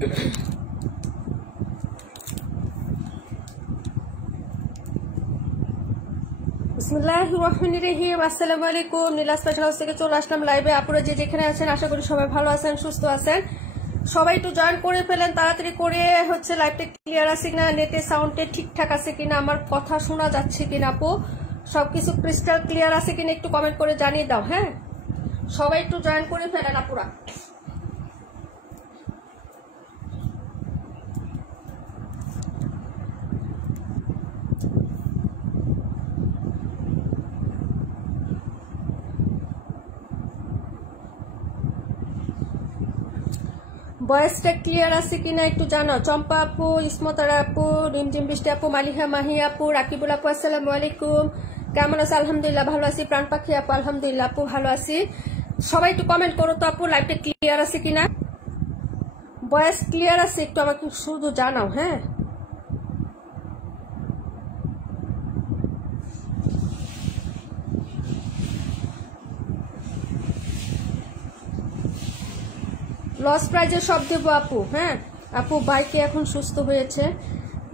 বিসমিল্লাহিররহমানিররহিম। আসসালামু আলাইকুম। নীলা special house থেকে চলে আসলাম লাইভে। আপনারা যে যেখানে আছেন আশা করি সবাই ভালো আছেন, সুস্থ আছেন। সবাই একটু জয়েন করে ফেলেন তাড়াতাড়ি করে। হচ্ছে লাইভটা ক্লিয়ার আছে কিনা, নেটে সাউন্ডে ঠিকঠাক আছে কিনা, আমার কথা শোনা যাচ্ছে কিনা, আপু সবকিছু ক্রিস্টাল ক্লিয়ার আছে কিনা একটু কমেন্ট করে জানিয়ে দাও। হ্যাঁ, সবাই একটু জয়েন করে ফেলেন আপুরা। ভয়েসটা ক্লিয়ার আছে কিনা একটু জানাও। চম্পা আপু, ইসমতারা আপু, রিমঝিম বৃষ্টি আপু, মালিহা মাহি আপু, রাকিবুল আপু আসসালামু আলাইকুম। কেমন আছে? আলহামদুলিল্লাহ ভালো আছি। প্রাণ পাখি আপু আলহামদুলিল্লাহ আপু ভালো আছি। সবাই একটু কমেন্ট করো তো আপু লাইভটা ক্লিয়ার আছে কিনা, ভয়েস ক্লিয়ার আছে একটু আমাকে শুধু জানাও। হ্যাঁ, লস প্রাইজে সব দেবো আপু। হ্যাঁ আপু, ভাইকে এখন সুস্থ হয়েছে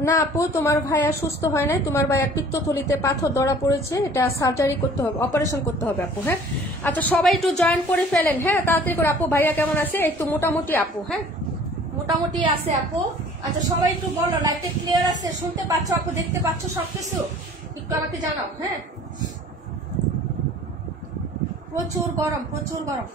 না আপু? তোমার ভাই আর সুস্থ হয় নাই, তোমার ভাইয়ের পিত্তথলিতে পাথর ধরা পড়েছে, এটা সার্জারি করতে হবে, অপারেশন করতে হবে আপু। হ্যাঁ আচ্ছা, সবাই একটু জয়েন করে ফেলেন। হ্যাঁ তাড়াতাড়ি করে আপু। ভাইয়া কেমন আছে? একটু মোটামুটি আপু। হ্যাঁ মোটামুটি আছে আপু। আচ্ছা সবাই একটু বলো লাইভটা ক্লিয়ার আছে, শুনতে পাচ্ছ আপু, দেখতে পাচ্ছ সবকিছু, একটু আমাকে জানাও। হ্যাঁ, প্রচুর গরম, প্রচুর গরম।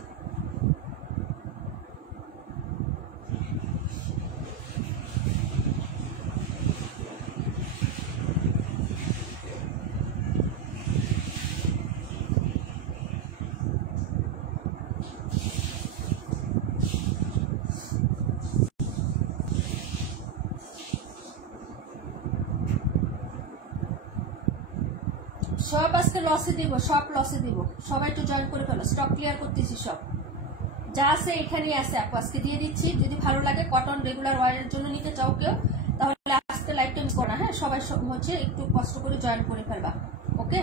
সব আজকে লসে দিব, সব লসে দিব। সবাই একটু জয়েন করে ফেলো, স্টক ক্লিয়ার করতেছি, সব যা আছে এখানেই আছে আপু, আজকে দিয়ে দিচ্ছি। যদি ভালো লাগে কটন রেগুলার ওয়ারের জন্য নিতে চাও কেউ, তাহলে আজকে লাইভটা মিস করো না। হ্যাঁ সবাই হচ্ছে একটু কষ্ট করে জয়েন করে ফেলবা। ওকে,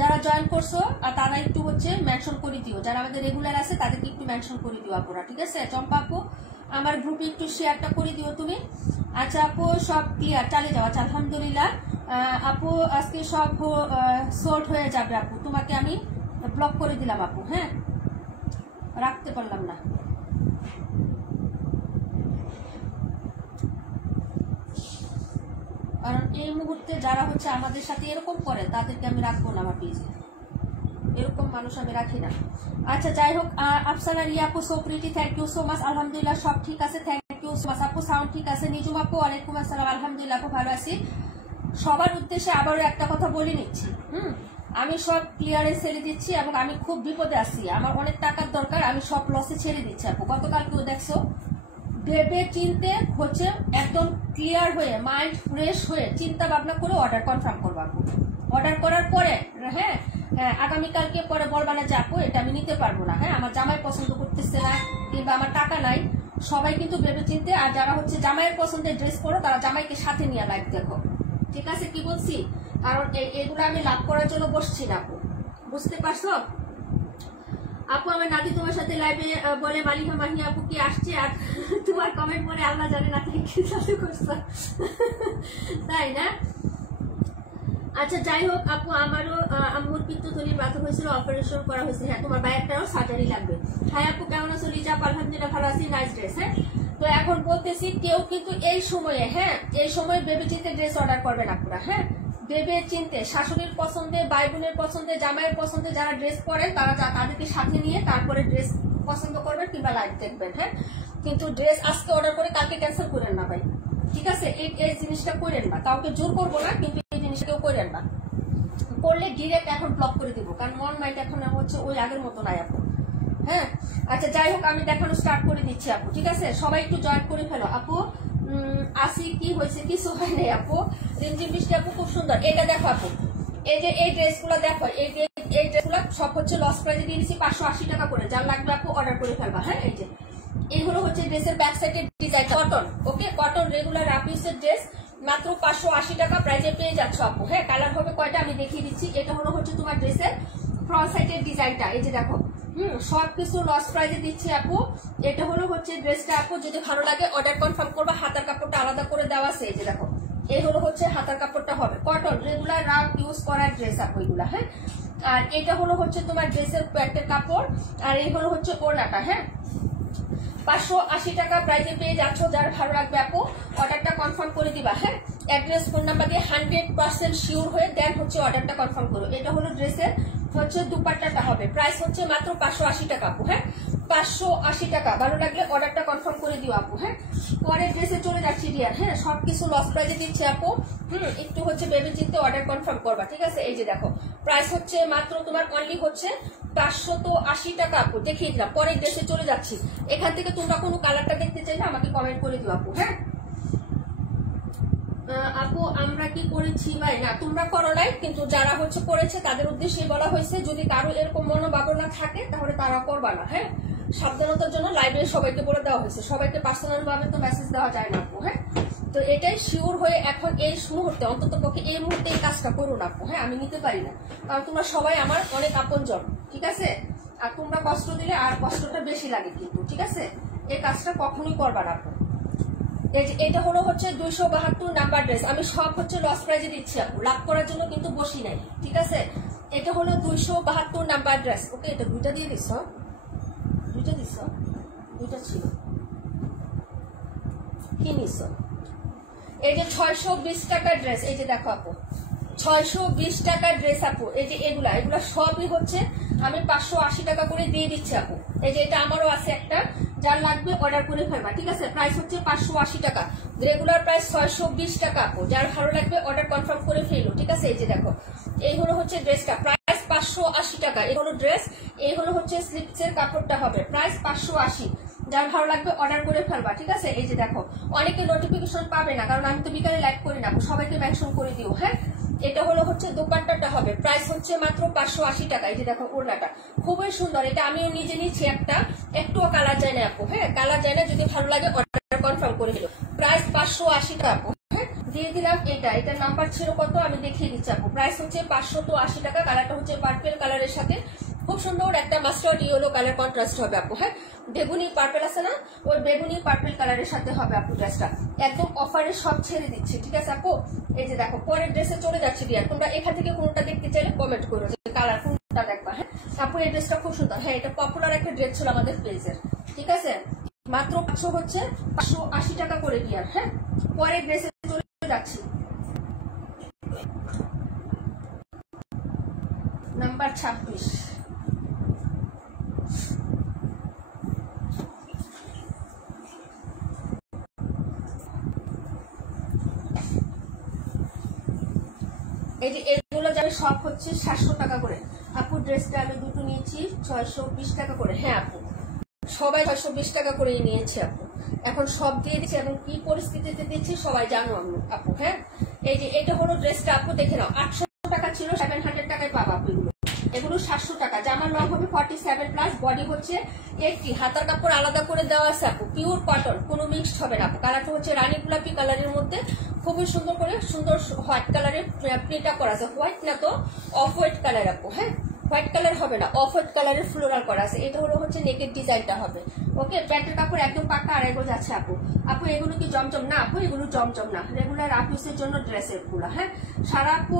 যারা জয়েন করছো আর তারা একটু হচ্ছে মেনশন করে দিও, যারা আমাদের রেগুলার আছে তাদেরকে একটু মেনশন করে দিও আপুরা, ঠিক আছে? চম্পা আপু আমার গ্রুপে একটু শেয়ারটা করে দিও তুমি। আচ্ছা আপু সব ক্লিয়ার, চালিয়ে যাও। আচ্ছা আলহামদুলিল্লাহ আপু, আজকে সব সোল্ড হয়ে যাবে আপু, তোমাকে আমি ব্লক করে দিলাম আপু। হ্যাঁ রাখতে পারলাম না। কারণ এই মুহূর্তে যারা হচ্ছে আমাদের সাথে এরকম করে তাদেরকে আমি রাখবো না আমার পেজে, এরকম মানুষ আমি রাখি না। আচ্ছা যাই হোক, আফসানা রিয়া আপু so pretty, thank you so much. আলহামদুলিল্লাহ সব ঠিক আছে, থ্যাংক ইউ সো মাচ আপু। সাউন্ড ঠিক আছে। নিজুম আপু ওয়ালাইকুম আসসালাম। আলহামদুলিল্লাহ আপু ভালো আছি। সবার উদ্দেশ্যে আবারও একটা কথা বলে নিচ্ছি। আমি সব ক্লিয়ারে ছেড়ে দিচ্ছি এবং আমি খুব বিপদে আছি, আমার অনেক টাকার দরকার, আমি সব লসে ছেড়ে দিচ্ছি আপু। গতকাল কেউ দেখছো ভেবে চিনতে হচ্ছে একদম ক্লিয়ার হয়ে, মাইন্ড ফ্রেশ হয়ে চিন্তা ভাবনা করে অর্ডার কনফার্ম করবো আপু। অর্ডার করার পরে হ্যাঁ আগামীকালকে পরে বলবা না যে আপু এটা আমি নিতে পারবো না, হ্যাঁ আমার জামাই পছন্দ করতেছে না কিংবা আমার টাকা নাই। সবাই কিন্তু ভেবে চিনতে, আর যারা হচ্ছে জামাইয়ের পছন্দের ড্রেস পরো তারা জামাইকে সাথে নিয়ে লাইভ দেখো, ঠিক আছে? কি বলছি? কারণ এগুলো আমি লাভ করার জন্য বসছি না আপু, বুঝতে পারছো আপু? আমার নাতি তোমার সাথে লাইভে বলে মালিহা মাহি আপু কি আসছে, আর তোমার কমেন্ট পরে আল্লাহ জানে না তুমি কি চালু করছো, তাই না? আচ্ছা যাই হোক আপু, আমারও আম্মুর পিত্তথলির ব্যথা হয়েছিল, অপারেশন করা হয়েছে। হ্যাঁ তোমার ভাইয়েরটাও সার্জারি লাগবে। হ্যাঁ আপু কেমন আছো? লিজা আলহামদুলিল্লাহ ভালো আছি, নাইস ড্রেস। হ্যাঁ তো এখন বলতেছি কেউ কিন্তু এই সময়ে, হ্যাঁ এই সময় ভেবে চিন্তে ড্রেস অর্ডার করবেন আপনারা। হ্যাঁ ভেবে চিনতে, শাশুড়ির পছন্দে, ভাই বোনের পছন্দে, জামাইয়ের পছন্দে যারা ড্রেস পরেন তারা তাদেরকে সাথে নিয়ে তারপরে ড্রেস পছন্দ করবেন কিংবা লাইভ দেখবেন। হ্যাঁ কিন্তু ড্রেস আজকে অর্ডার করে কালকে ক্যান্সেল করেন না ভাই, ঠিক আছে? এই জিনিসটা করেন না, কাউকে জোর করবো না, কিন্তু এই জিনিসটা কেউ করেন না। করলে ডিরেক্ট এখন ব্লক করে দিব, কারণ মন মাইন্ড এখন হচ্ছে ওই আগের মতো নাই আপু। হ্যাঁ আচ্ছা যাই হোক, আমি দেখানো স্টার্ট করে দিচ্ছি আপু, ঠিক আছে? সবাই একটু জয়েন করে ফেলো আপু। আসি কি হয়েছে, কিছু হয় নাই আপু। রিমঝিম বৃষ্টি আপু খুব সুন্দর, এটা দেখো আপু, এই যে এই ড্রেসগুলো দেখো, এই ড্রেসগুলো সব হচ্ছে লস প্রাইজে দিয়ে দিচ্ছি 580 টাকা করে। যার লাগবে আপু অর্ডার করে ফেলবা। হ্যাঁ এই যে এইগুলো হচ্ছে ড্রেসের ব্যাক সাইডের ডিজাইন, কটন, ওকে কটন রেগুলার রাপিসের ড্রেস মাত্র 580 টাকা প্রাইজে পেয়ে যাচ্ছ আপু। হ্যাঁ কালার হবে কয়টা আমি দেখিয়ে দিচ্ছি। এটা হলো হচ্ছে তোমার ড্রেসের ফ্রন্ট সাইডের ডিজাইনটা এই যে দেখো, সবকিছু লস প্রাইজে দিচ্ছি আপু। এটা হলো হচ্ছে ড্রেসটা আপু, যদি ভালো লাগে অর্ডার কনফার্ম করবা। হাতার কাপড়টা আলাদা করে দেওয়া আছে, এই যে দেখো এই হলো হচ্ছে হাতার কাপড়টা হবে কটন, রেগুলার রাফ ইউজ করার ড্রেস আপু এগুলা। হ্যাঁ, আর এটা হলো হচ্ছে তোমার ড্রেসের প্যান্টের কাপড়, আর এই হলো হচ্ছে ওড়নাটা। হ্যাঁ, 580 টাকা প্রাইজে পেয়ে যাচ্ছ। যার ভালো লাগবে আপু অর্ডারটা কনফার্ম করে দিবা। হ্যাঁ, অ্যাড্রেস ফোন নাম্বার দিয়ে 100% শিওর হয়ে দেন হচ্ছে অর্ডারটা কনফার্ম করো। এটা হলো ড্রেসের হচ্ছে দুপাট্টাটা হবে, প্রাইস হচ্ছে মাত্র 580 টাকা আপু। হ্যাঁ, 580 টাকা। ভালো লাগলে অর্ডারটা কনফার্ম করে দিও আপু। হ্যাঁ, পরের ড্রেসে চলে যাচ্ছি ডিয়ার। হ্যাঁ, সবকিছু লস প্রাইজে দিচ্ছে আপু। একটু হচ্ছে বেবি চিনতে অর্ডার কনফার্ম করবা, ঠিক আছে। এই যে দেখো প্রাইস হচ্ছে মাত্র তোমার অনলি হচ্ছে 580 টাকা আপু। দেখিয়ে দিলাম। পরের ড্রেসে চলে যাচ্ছি। এখান থেকে তোমরা কোনো কালারটা দেখতে চাইলে আমাকে কমেন্ট করে দিও আপু। হ্যাঁ আপু, আমরা কি করেছি ভাই? না, তোমরা করো নাই, কিন্তু যারা হচ্ছে করেছে তাদের উদ্দেশ্যে বলা হয়েছে যদি কারো এরকম মনোভাবনা থাকে তাহলে তারা করবা না। হ্যাঁ, সাবধানতার জন্য লাইভে সবাইকে বলে দেওয়া হয়েছে, সবাইকে পার্সোনাল ভাবে তো মেসেজ দেওয়া যায় না আপু। হ্যাঁ, তো এটাই শিওর হয়ে এখন এই মুহূর্তে, অন্তত পক্ষে এই মুহূর্তে এই কাজটা করো না আপু। হ্যাঁ, আমি নিতে পারি না, কারণ তোমরা সবাই আমার অনেক আপনজন, ঠিক আছে। আর তোমরা কষ্ট দিলে আর কষ্টটা বেশি লাগে কিন্তু, ঠিক আছে। এই কাজটা কখনোই করবা না আপু। এটা হলো হচ্ছে 272 নাম্বার ড্রেস। আমি সব হচ্ছে লস প্রাইজে দিচ্ছি আপু, লাভ করার জন্য কিন্তু বসি নাই, ঠিক আছে। এটা হলো 272 নাম্বার ড্রেস। ওকে, এটা দুইটা দিয়ে দিচ্ছ, দুইটা ছিল, কি নিচ্ছ? এই যে 620 টাকার ড্রেস, এই যে দেখো আপু 620 টাকার ড্রেস আপু। এই যে এগুলা সবই হচ্ছে আমি 580 টাকা করে দিয়ে দিচ্ছি আপু। এই যে এটা আমারও আছে একটা, যার লাগবে অর্ডার করে ফেলবা, ঠিক আছে। প্রাইস হচ্ছে 580 টাকা, রেগুলার প্রাইস 620 টাকা আপু। যার ভালো লাগবে অর্ডার কনফার্ম করে ফেলো, ঠিক আছে। এই যে দেখো এই হলো হচ্ছে ড্রেসটা, প্রাইস 580 টাকা। এই হলো ড্রেস, এই হলো হচ্ছে স্লিপসের কাপড়টা হবে, প্রাইস 580। যার ভালো লাগবে অর্ডার করে ফেলবা, ঠিক আছে। এই যে দেখো অনেকে নোটিফিকেশন পাবে না, কারণ আমি তো বিকালে লাইভ করি না, সবাইকে মেনশন করে দিও। হ্যাঁ, এটা হলো হচ্ছে দোপাট্টাটা হবে, প্রাইস হচ্ছে মাত্র 580 টাকা। এই যে দেখো ওড়নাটা খুবই সুন্দর, এটা আমিও নিজে নিচ্ছি একটা, একটুও কালার যায় না আপু। হ্যাঁ, কালার যায় না, যদি ভালো লাগে অর্ডার কনফার্ম করে দিও। প্রাইস 580 টাকা আপু। হ্যাঁ, দিয়ে দিলাম। এটার নাম্বার ছিল কত আমি দেখিয়ে দিচ্ছি আপু। প্রাইস হচ্ছে 580 টাকা। কালারটা হচ্ছে পার্পেল কালারের সাথে খুব সুন্দর একটা মাস্টার্ড ইয়েলো কালার কন্ট্রাস্ট হবে আপু। হ্যাঁ, বেগুনি পার্পেল আছে না, ওই বেগুনি পার্পেল কালারের সাথে হবে আপু ড্রেসটা। একদম অফারে সব ছেড়ে দিচ্ছি, ঠিক আছে আপু। এই যে দেখো পরের ড্রেসে চলে যাচ্ছি ডিয়ার। তোমরা এখান থেকে কোনটা দেখতে চাইলে কমেন্ট করো যে কালার কোনটা দেখবা। হ্যাঁ আপু, এই ড্রেসটা খুব সুন্দর। হ্যাঁ, এটা পপুলার একটা ড্রেস ছিল আমাদের পেজের, ঠিক আছে। মাত্র 580 টাকা করে ডিয়ার। হ্যাঁ, পরের ড্রেসে চলে যাচ্ছি। নাম্বার 26। এই যে এগুলো যাবে সব হচ্ছে 700 টাকা করে আপু। ড্রেসটা আমি দুটো নিয়েছি 620 টাকা করে। হ্যাঁ আপু, সবাই 620 টাকা করেই নিয়েছে আপু। এখন সব দিয়ে দিচ্ছে এবং কি পরিস্থিতিতে দিচ্ছি সবাই জানো আপু। হ্যাঁ, এই যে এটা হলো ড্রেসটা আপু, দেখে নাও 800 টাকা ছিল, 700 টাকায় পাবা আপু। এগুলো 700 টাকা। জামার লং হবে 47+, বডি হচ্ছে 80। হাতার কাপড় আলাদা করে দেওয়া আছে আপু, পিওর কটন, কোনো মিক্সড হবে না আপু। কালারটা হচ্ছে রানী গোলাপি কালারের মধ্যে খুবই সুন্দর করে সুন্দর হোয়াইট কালারের প্রিন্টটা করা আছে। হোয়াইট না তো অফ হোয়াইট কালার আপু। হ্যাঁ, হোয়াইট কালার হবে না, অফ হোয়াইট কালারের ফ্লোরাল করা আছে। এটা হলো হচ্ছে নেকের ডিজাইনটা হবে। ওকে, প্যান্টের কাপড় একদম পাকা আড়াই গজ আছে আপু। আপু এগুলো কি জমজম? না আপু, এগুলো জমজম না, রেগুলার অফিসের জন্য ড্রেসের গুলো। হ্যাঁ, সারা আপু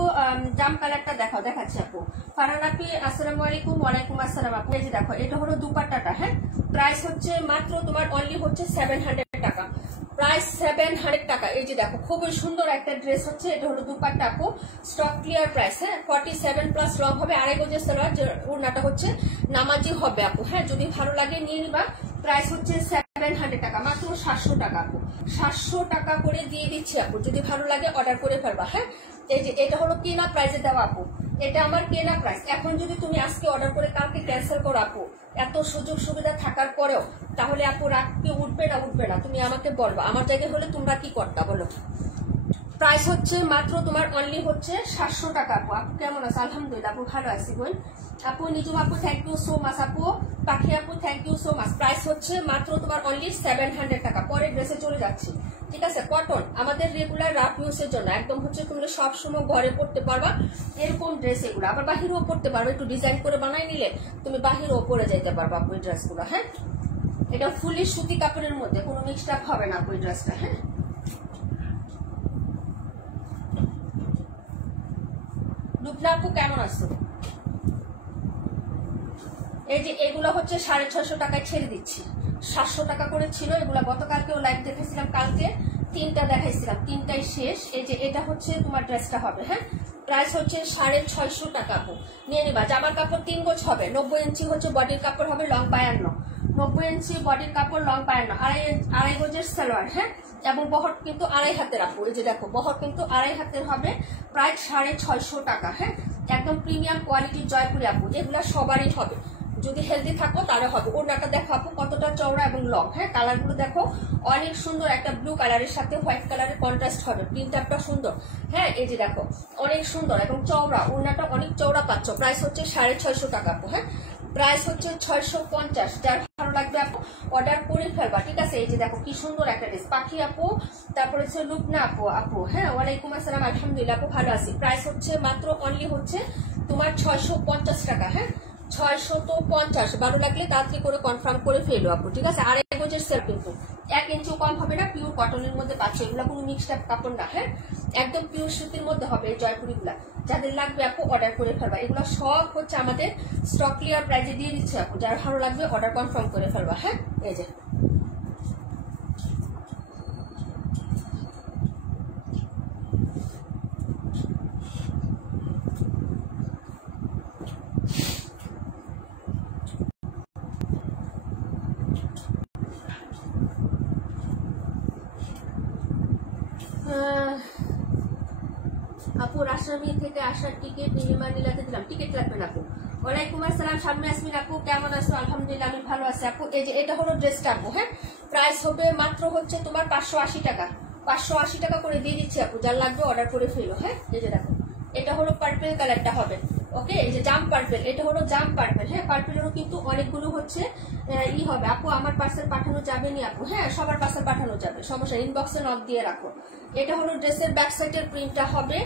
জাম কালারটা দেখাচ্ছি আপু। ফারহান আপি আসসালামু আলাইকুম। ওয়ালাইকুম আসসালাম আপু। এই যে দেখো এটা হলো দুপাট্টাটা। হ্যাঁ, প্রাইস হচ্ছে মাত্র তোমার অনলি হচ্ছে 700 টাকা, প্রাইস 700 টাকা। এই যে দেখো খুবই সুন্দর একটা ড্রেস হচ্ছে, এটা হলো দুপাট্টা আপু, স্টক ক্লিয়ার প্রাইস। হ্যাঁ, 47+ লং হবে, আড়াই গজের সালোয়ার, ওড়নাটা হচ্ছে নামাজি হবে আপু। হ্যাঁ, যদি ভালো লাগে নিয়ে নিবা। প্রাইস হচ্ছে 700 টাকা, মাত্র 700 টাকা আপু। 700 টাকা করে দিয়ে দিচ্ছি আপু, যদি ভালো লাগে অর্ডার করে ফেলবা। হ্যাঁ, এই যে এটা হলো কেনা প্রাইসে দেওয়া আপু, এটা আমার কেনা প্রাইস। এখন যদি তুমি আজকে অর্ডার করে কালকে ক্যান্সেল করো আপু, এত সুযোগ সুবিধা থাকার পরেও, তাহলে আপু রাত কি উঠবে না? তুমি আমাকে বলবা। আমার জায়গায় হলে তোমরা কি করতা বলো? প্রাইস হচ্ছে মাত্র তোমার অনলি হচ্ছে 700 টাকা। আপু আপু কেমন আছে? আলহামদুলিল্লাহ আপু ভালো আছি বোন। আপু নিজুম আপু থ্যাংক ইউ সো মাচ। আপু পাখি আপু thank you so much. Price হচ্ছে মাত্র তোমার অনলি 700 টাকা। পরে ড্রেসে চলে যাচ্ছি, ঠিক আছে। কটন আমাদের রেগুলার রাফ ইউজের জন্য একদম হচ্ছে তুমি সবসময় ঘরে পড়তে পারবা এরকম ড্রেস এগুলো। আবার বাহিরেও পড়তে পারবে, একটু ডিজাইন করে বানাই নিলে তুমি বাহিরেও পরে যাইতে পারবা আপু এই ড্রেসগুলো। হ্যাঁ, এটা ফুলি সুতি কাপড়ের মধ্যে, কোনো মিক্সড আপ হবে না আপু এই ড্রেসটা। হ্যাঁ, লুবনা আপু কেমন আছো? এই যে এগুলো হচ্ছে 650 টাকায় ছেড়ে দিচ্ছি। 700 টাকা করে ছিল এগুলা। গতকালকেও লাইভ দেখেছিলাম, কালকে 3টা দেখাইছিলাম, 3টাই শেষ। এই যে এটা হচ্ছে তোমার ড্রেসটা হবে। হ্যাঁ, প্রাইস হচ্ছে 650 টাকা। আপু নিয়ে নিবা। জামার কাপড় 3 গজ হবে, 90 ইঞ্চি হচ্ছে বডির কাপড় হবে, লং 52, 90 ইঞ্চি বডির কাপড়, লং 52, আড়াই গজের সালোয়ার। হ্যাঁ, এবং বহর কিন্তু 2.5 হাতের আপু। এই যে দেখো বহর কিন্তু 2.5 হাতের হবে, প্রায় 650 টাকা। হ্যাঁ, একদম প্রিমিয়াম কোয়ালিটির জয়পুরি আপু, এগুলা সবারই হবে, যদি হেলদি থাকো তাহলে হবে। ওড়নাটা দেখো আপু কতটা চওড়া এবং লং। হ্যাঁ, কালার গুলো দেখো অনেক সুন্দর, একটা ব্লু কালারের সাথে হোয়াইট কালারের কন্ট্রাস্ট হবে, প্রিন্টারটা সুন্দর। হ্যাঁ, এই যে দেখো অনেক সুন্দর এবং চওড়া, ওড়নাটা অনেক চওড়া পাচ্ছ। প্রাইস হচ্ছে 650 টাকা আপু। হ্যাঁ, প্রাইস হচ্ছে 650। যার ভালো লাগবে আপু অর্ডার করে ফেলবা, ঠিক আছে। এই যে দেখো কি সুন্দর একটা ড্রেস। পাখি আপু, তারপরে হচ্ছে লুবনা আপু। আপু হ্যাঁ, ওয়ালাইকুম আসসালাম, আলহামদুলিল্লাহ আপু ভালো আছি। প্রাইস হচ্ছে মাত্র অনলি হচ্ছে তোমার 650 টাকা। হ্যাঁ, 650। ভালো লাগলে তাড়াতাড়ি করে কনফার্ম করে ফেলো আপু, ঠিক আছে। 2.5 গজের সেল কিন্তু 1 ইঞ্চিও কম হবে না, পিওর কটনের মধ্যে পাচ্ছ। এগুলো কোনো মিক্সড আপ কাপড় না। হ্যাঁ, একদম পিওর সুতির মধ্যে হবে এই জয়পুরিগুলা। যাদের লাগবে আপু অর্ডার করে ফেলবা। এগুলো সব হচ্ছে আমাদের স্টক ক্লিয়ার প্রাইজে দিয়ে দিচ্ছে আপু। যার ভালো লাগবে অর্ডার কনফার্ম করে ফেলবা। হ্যাঁ, এই যে আপু রাজশাহী থেকে আসার টিকিট নীলিমা নীলাতে দিলাম। টিকিট লাগবে না আপু। ওয়ালাইকুম আসসালাম শাম্মী ইয়াসমিন আপু কেমন আছো? আলহামদুলিল্লাহ আমি ভালো আছি আপু। এই যে এটা হলো ড্রেসটা আপু। হ্যাঁ, প্রাইস হবে মাত্র হচ্ছে তোমার 580 টাকা। 580 টাকা করে দিয়ে দিচ্ছি আপু, যার লাগবে অর্ডার করে ফেলো। হ্যাঁ, এই যে দেখো এটা হলো পার্পল কালারটা হবে। ওকে, এই যে জাম পার্পল, এটা হলো জাম পার্পল। হ্যাঁ, পার্পলেরও কিন্তু অনেকগুলো হচ্ছে ই হবে আপু। আমার পার্সেল পাঠানো যাবে নি আপু? হ্যাঁ, সবার পার্সেল পাঠানো যাবে, সমস্যা। ইনবক্সে নক দিয়ে রাখো। এটা হলো ড্রেসের ব্যাক সাইডের প্রিন্টটা হবে,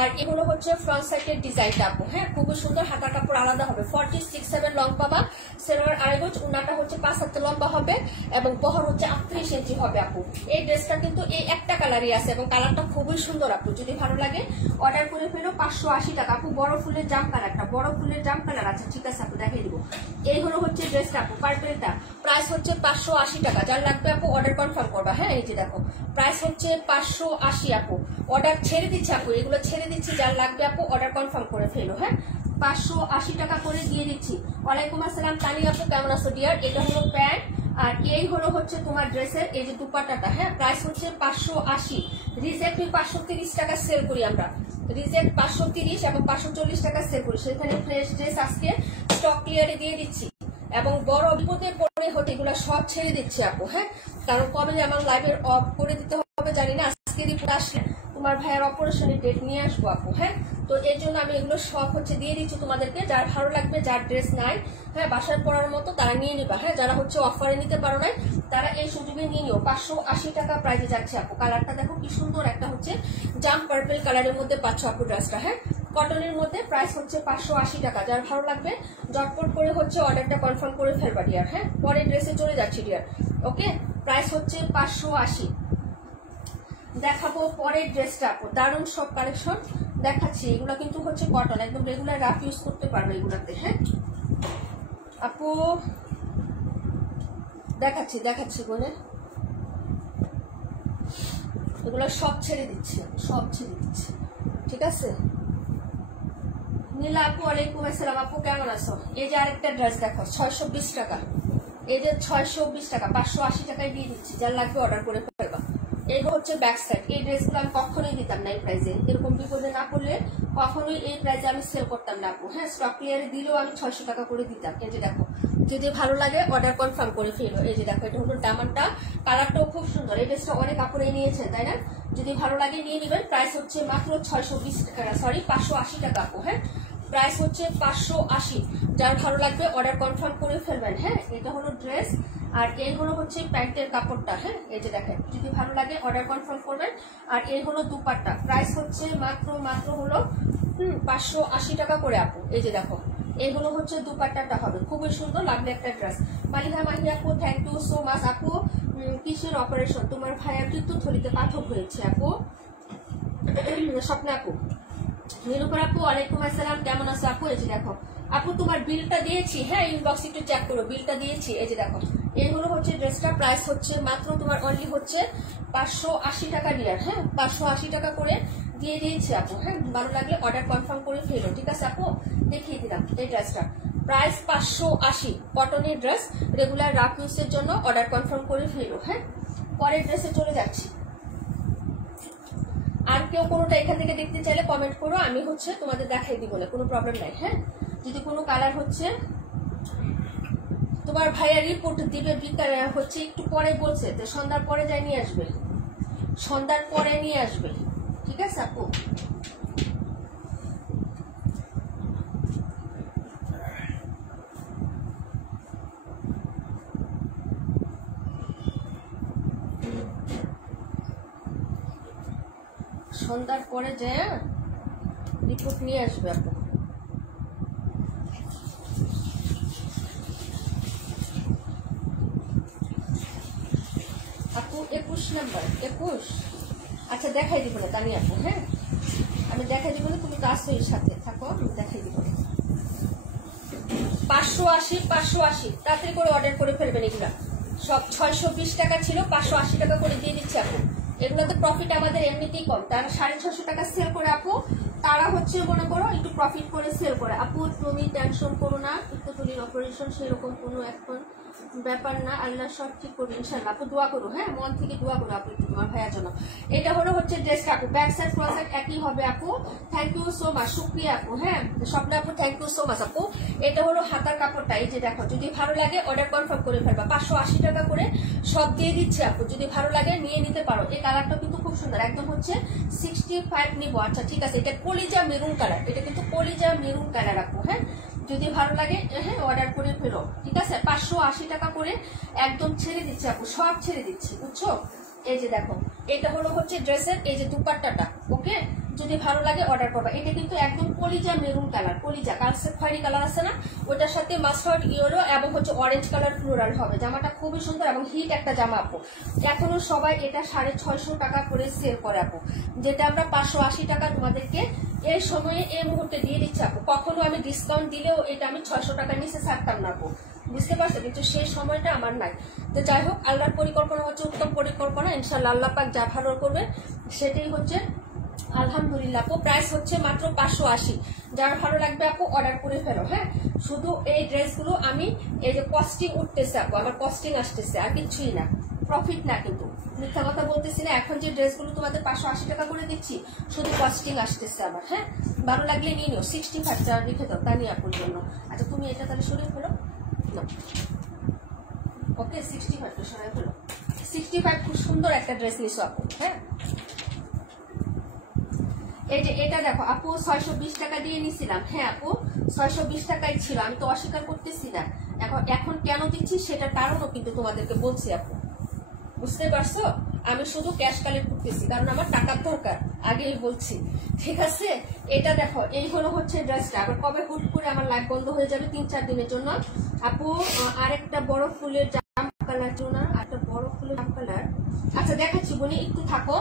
আর এগুলো হচ্ছে ফ্রন্ট সাইডের ডিজাইনটা আপু। হ্যাঁ, খুবই সুন্দর। হাতা কাপড় আলাদা হবে, 46-7 লং পাবা, সেলোয়ার 2.5 গজ, উন্নাটা হচ্ছে 5 হাত লম্বা হবে এবং বহর হচ্ছে 38 ইঞ্চি হবে আপু। এই ড্রেসটা কিন্তু এই একটা কালারই আছে এবং কালারটা খুবই সুন্দর আপু। যদি ভালো লাগে অর্ডার করে ফেলো। 580 টাকা আপু। বড় ফুলের জাম কালারটা, বড় ফুলের জাম কালার আছে, ঠিক আছে আপু দেখিয়ে দিব। এই হলো হচ্ছে ড্রেসটা আপু, পার্পেলটা। প্রাইস হচ্ছে 580 টাকা। যার লাগবে আপু অর্ডার কনফার্ম করবা। হ্যাঁ, এই যে দেখো প্রাইস হচ্ছে 580 আপু। অর্ডার ছেড়ে দিচ্ছে আপু, এগুলো ছেড়ে দিচ্ছি। যার লাগবে আপু অর্ডার কনফার্ম করে ফেলো। হ্যাঁ, 580 টাকা করে দিয়ে দিচ্ছি। ওয়ালাইকুম আসসালাম তানি আপু কেমন আছো ডিয়ার? এটা হলো প্যান্ট, আর এই হলো হচ্ছে তোমার ড্রেসের এই যে দুপাট্টাটা। হ্যাঁ, প্রাইস হচ্ছে 580। রিজেক্ট 530 টাকা সেল করি আমরা, রিজেক্ট 530 এবং 540 টাকা সেল করি। সেখানে ফ্রেশ ড্রেস আজকে স্টক ক্লিয়ারে দিয়ে দিচ্ছি এবং বড় বিপদে পড়ে হতে এগুলো সব ছেড়ে দিচ্ছি আপু। হ্যাঁ, কারণ কবে যে আমার লাইভের অফ করে দিতে হবে জানি না। আজকে রিপোর্ট আসলে তোমার ভাইয়ের অপারেশনের ডেট নিয়ে আসবো আপু। হ্যাঁ, তো এর জন্য আমি এগুলো সব হচ্ছে দিয়ে দিচ্ছি তোমাদেরকে। যার ভালো লাগবে, যার ড্রেস নাই হ্যাঁ বাসায় পরার মতো, তারা নিয়ে নিবা। হ্যাঁ, যারা হচ্ছে অফারে নিতে পারো না তারা এই সুযোগে নিয়ে নিও। 580 টাকা প্রাইজে যাচ্ছে আপু। কালারটা দেখো কি সুন্দর, একটা হচ্ছে জাম পার্পল কালারের মধ্যে পাচ্ছ আপু ড্রেসটা। হ্যাঁ, কটনের মধ্যে প্রাইস হচ্ছে 580 টাকা। যার ভালো লাগবে জটপট করে হচ্ছে অর্ডারটা কনফার্ম করে ফেলবা ডিয়ার। হ্যাঁ, পরের ড্রেসে চলে যাচ্ছি ডিয়ার। ওকে, প্রাইস হচ্ছে 580। দেখাবো পরের ড্রেসটা আপু। দারুণ সব কালেকশন দেখাচ্ছি। এগুলো কিন্তু হচ্ছে কটন, একদম রেগুলার রাফ ইউজ করতে পারবে এগুলাতে। হ্যাঁ আপু, দেখাচ্ছি দেখাচ্ছি বলে এগুলো সব ছেড়ে দিচ্ছি, সব ছেড়ে দিচ্ছি, ঠিক আছে। নীলা আপু ওয়ালাইকুম আসসালাম আপু কেমন আছো? এই যে আরেকটা ড্রেস দেখো, 620 টাকা। এই যে 620 টাকা, 580 টাকায় দিয়ে দিচ্ছি। যার লাগবে অর্ডার করে ফেলবা। এই হচ্ছে ব্যাক সাইড। এই ড্রেসগুলো আমি কখনোই দিতাম না এই প্রাইসে, এরকম বিপদে না পড়লে কখনোই এই প্রাইসে আমি সেল করতাম না আপু। হ্যাঁ, স্টক ক্লিয়ারে দিলেও আমি 600 টাকা করে দিতাম। এই যে দেখো, যদি ভালো লাগে অর্ডার কনফার্ম করে ফেলো। এই যে দেখো, এটা হলো ডায়মন্ডটা, কালারটাও খুব সুন্দর। এই ড্রেসটা অনেক কাপড়ে নিয়েছেন, তাই না? যদি ভালো লাগে নিয়ে নেবেন। প্রাইস হচ্ছে মাত্র 620 টাকা, সরি 580 টাকা আপু। হ্যাঁ, প্রাইস হচ্ছে 580। যার ভালো লাগবে অর্ডার কনফার্ম করে ফেলবেন। হ্যাঁ, এটা হলো ড্রেস, আর এই হলো হচ্ছে প্যান্টের কাপড়টা। হ্যাঁ, এই যে দেখেন, যদি ভালো লাগে অর্ডার কনফার্ম করবেন। আর এই হলো দুপাট্টা, প্রাইস হচ্ছে মাত্র হলো 580 টাকা করে আপু। এই যে দেখো, এইগুলো হচ্ছে দুপাট্টাটা হবে, খুবই সুন্দর লাগবে একটা ড্রেস। মালিহা মাহি আপু, থ্যাংক ইউ সো মাচ আপু। কিসের অপারেশন? তোমার ভাইয়ের মৃত্যুথলিতে পাথর হয়েছে আপু। স্বপ্না আপু, নীলুফার আপু, ওয়ালাইকুম আসসালাম, কেমন আছো আপু? এই যে দেখো আপু, তোমার বিলটা দিয়েছি। হ্যাঁ, ইনবক্স একটু চেক করো, বিলটা দিয়েছি। এই যে দেখো, এইগুলো হচ্ছে ড্রেসটা, প্রাইস হচ্ছে মাত্র তোমার অনলি হচ্ছে 580 টাকা ডিয়ার। হ্যাঁ, 580 টাকা করে দিয়ে দিয়েছি আপু। হ্যাঁ, ভালো লাগলে অর্ডার কনফার্ম করে ফেলো, ঠিক আছে আপু? দেখিয়ে দিলাম এই ড্রেসটা, প্রাইস 580, কটনের ড্রেস, রেগুলার রাফ ইউজের জন্য অর্ডার কনফার্ম করে ফেলো। হ্যাঁ, পরের ড্রেসে চলে যাচ্ছি। আর কেউ কোনোটা এখান থেকে দেখতে চাইলে কমেন্ট করো, আমি হচ্ছে তোমাদের দেখাই দিব না, কোনো প্রবলেম নাই। হ্যাঁ, যদি কোনো কালার হচ্ছে তোমার ভাইয়া রিপোর্ট দিবে, হচ্ছে একটু পরে বলছে, তো সন্ধ্যার পরে যাই নিয়ে আসবে, সন্ধ্যার পরে নিয়ে আসবে, ঠিক আছে আপু? সন্ধ্যার পরে যে রিপোর্ট নিয়ে আসবে আপু। আপু 21 নাম্বার, 21। আচ্ছা, দেখাই দিব না তানি আপু। হ্যাঁ, আমি দেখাই দিব না, তুমি তো আসো এর সাথে থাকো, আমি দেখাই দিব না। 580 তাড়াতাড়ি করে অর্ডার করে ফেলবেন। এগুলা সব 620 টাকা ছিল, 580 টাকা করে দিয়ে দিচ্ছি আপু। এগুলোতে প্রফিট আমাদের এমনিতেই কম, তারা 650 টাকা সেল করে আপু, তারা হচ্ছে মনে করো একটু প্রফিট করে সেল করে আপু। তুমি টেনশন করো না, পিত্তথলির অপারেশন সেরকম কোনো এখন ব্যাপার না, আল্লাহ সব ঠিক করবে ইনশাল্লাহ। আপু দোয়া করো, হ্যাঁ, মন থেকে দোয়া করো আপু তোমার ভাইয়ার জন্য। এটা হলো হচ্ছে ড্রেসটা আপু, ব্যাক সাইড ফ্রন্ট সাইড একই হবে আপু। থ্যাংক ইউ সো মাচ, শুক্রিয়া আপু। হ্যাঁ, স্বপ্ন আপু, থ্যাংক ইউ সো মাচ আপু। এটা হলো হাতার কাপড়টা, এই যে দেখো, যদি ভালো লাগে অর্ডার কনফার্ম করে ফেলবা। 580 টাকা করে সব দিয়ে দিচ্ছে আপু, যদি ভালো লাগে নিয়ে নিতে পারো। এই কালারটা কিন্তু খুব সুন্দর, একদম হচ্ছে 65 নিবো। আচ্ছা ঠিক আছে, এটা কলিজা মেরুন কালার, এটা কিন্তু কলিজা মেরুন কালার আপু। হ্যাঁ, যদি ভালো লাগে হ্যাঁ অর্ডার করে ফেলো, ঠিক আছে? 580 টাকা করে একদম ছেড়ে দিচ্ছি আপু, সব ছেড়ে দিচ্ছি, বুঝছো? এই যে দেখো, এটা হলো হচ্ছে ড্রেসের এই যে দুপাট্টাটা, ওকে? যদি ভালো লাগে অর্ডার করবা। এটা কিন্তু একদম কলিজা মেরুন কালার, কলিজা কালসে খয়েরি কালার আছে না, ওটার সাথে মাস্টার্ড ইয়েলো এবং হচ্ছে অরেঞ্জ কালার ফ্লোরাল হবে। জামাটা খুবই সুন্দর এবং হিট একটা জামা আপু। এখনো সবাই এটা 650 টাকা করে সেল করে আপু, যেটা আমরা 580 টাকা তোমাদেরকে এই সময়ে এই মুহূর্তে দিয়ে দিচ্ছি আপু। কখনো আমি ডিসকাউন্ট দিলেও এটা আমি 600 টাকার নিচে ছাড়তাম না আপু, বুঝতে পারছো? কিন্তু সেই সময়টা আমার নাই। তো যাই হোক, আল্লাহর পরিকল্পনা হচ্ছে উত্তম পরিকল্পনা, ইনশাল্লাহ আল্লাহ পাক যা ভালো করবে সেটাই হচ্ছে আলহামদুলিল্লাহ। আপু প্রাইস হচ্ছে মাত্র 580, যার ভালো লাগবে আপু অর্ডার করে ফেলো। হ্যাঁ, শুধু এই ড্রেসগুলো আমি এই যে কস্টিং উঠতেছে আপু, আমার কস্টিং আসতেছে, আর কিছুই না, প্রফিট না, কিন্তু মিথ্যা কথা বলতেছি না। এখন যে ড্রেসগুলো তোমাদের 580 টাকা করে দিচ্ছি, শুধু কস্টিং আসতেছে আমার। হ্যাঁ, ভালো লাগলে নিয়ে নিও। 65 টাকা রেখে দাও তানি আপুর জন্য। আচ্ছা, তুমি এটা তাহলে সরিয়ে ফেলো, ওকে? 65 সরাই ফেলো। 65 খুব সুন্দর একটা ড্রেস নিছো আপু। হ্যাঁ, এই যে এটা দেখো আপু, 620 টাকা দিয়ে নিছিলাম। হ্যাঁ আপু, 620 টাকাই ছিল, আমি তো অস্বীকার করতেছি না। এখন কেন দিচ্ছি সেটার কারণও কিন্তু তোমাদেরকে বলছি আপু, বুঝতে পারছো? আমি শুধু ক্যাশ কালেক্ট করতেছি, কারণ আমার টাকার দরকার, আগেই বলছি, ঠিক আছে? এটা দেখো, এই হলো হচ্ছে ড্রেসটা। আবার কবে হুট করে আমার লাইভ বন্ধ হয়ে যাবে 3-4 দিনের জন্য আপু। আরেকটা বড় ফুলের জাম কালার জন্য, একটা বড় ফুলের জাম কালার। আচ্ছা দেখাচ্ছি বোনি, একটু থাকো।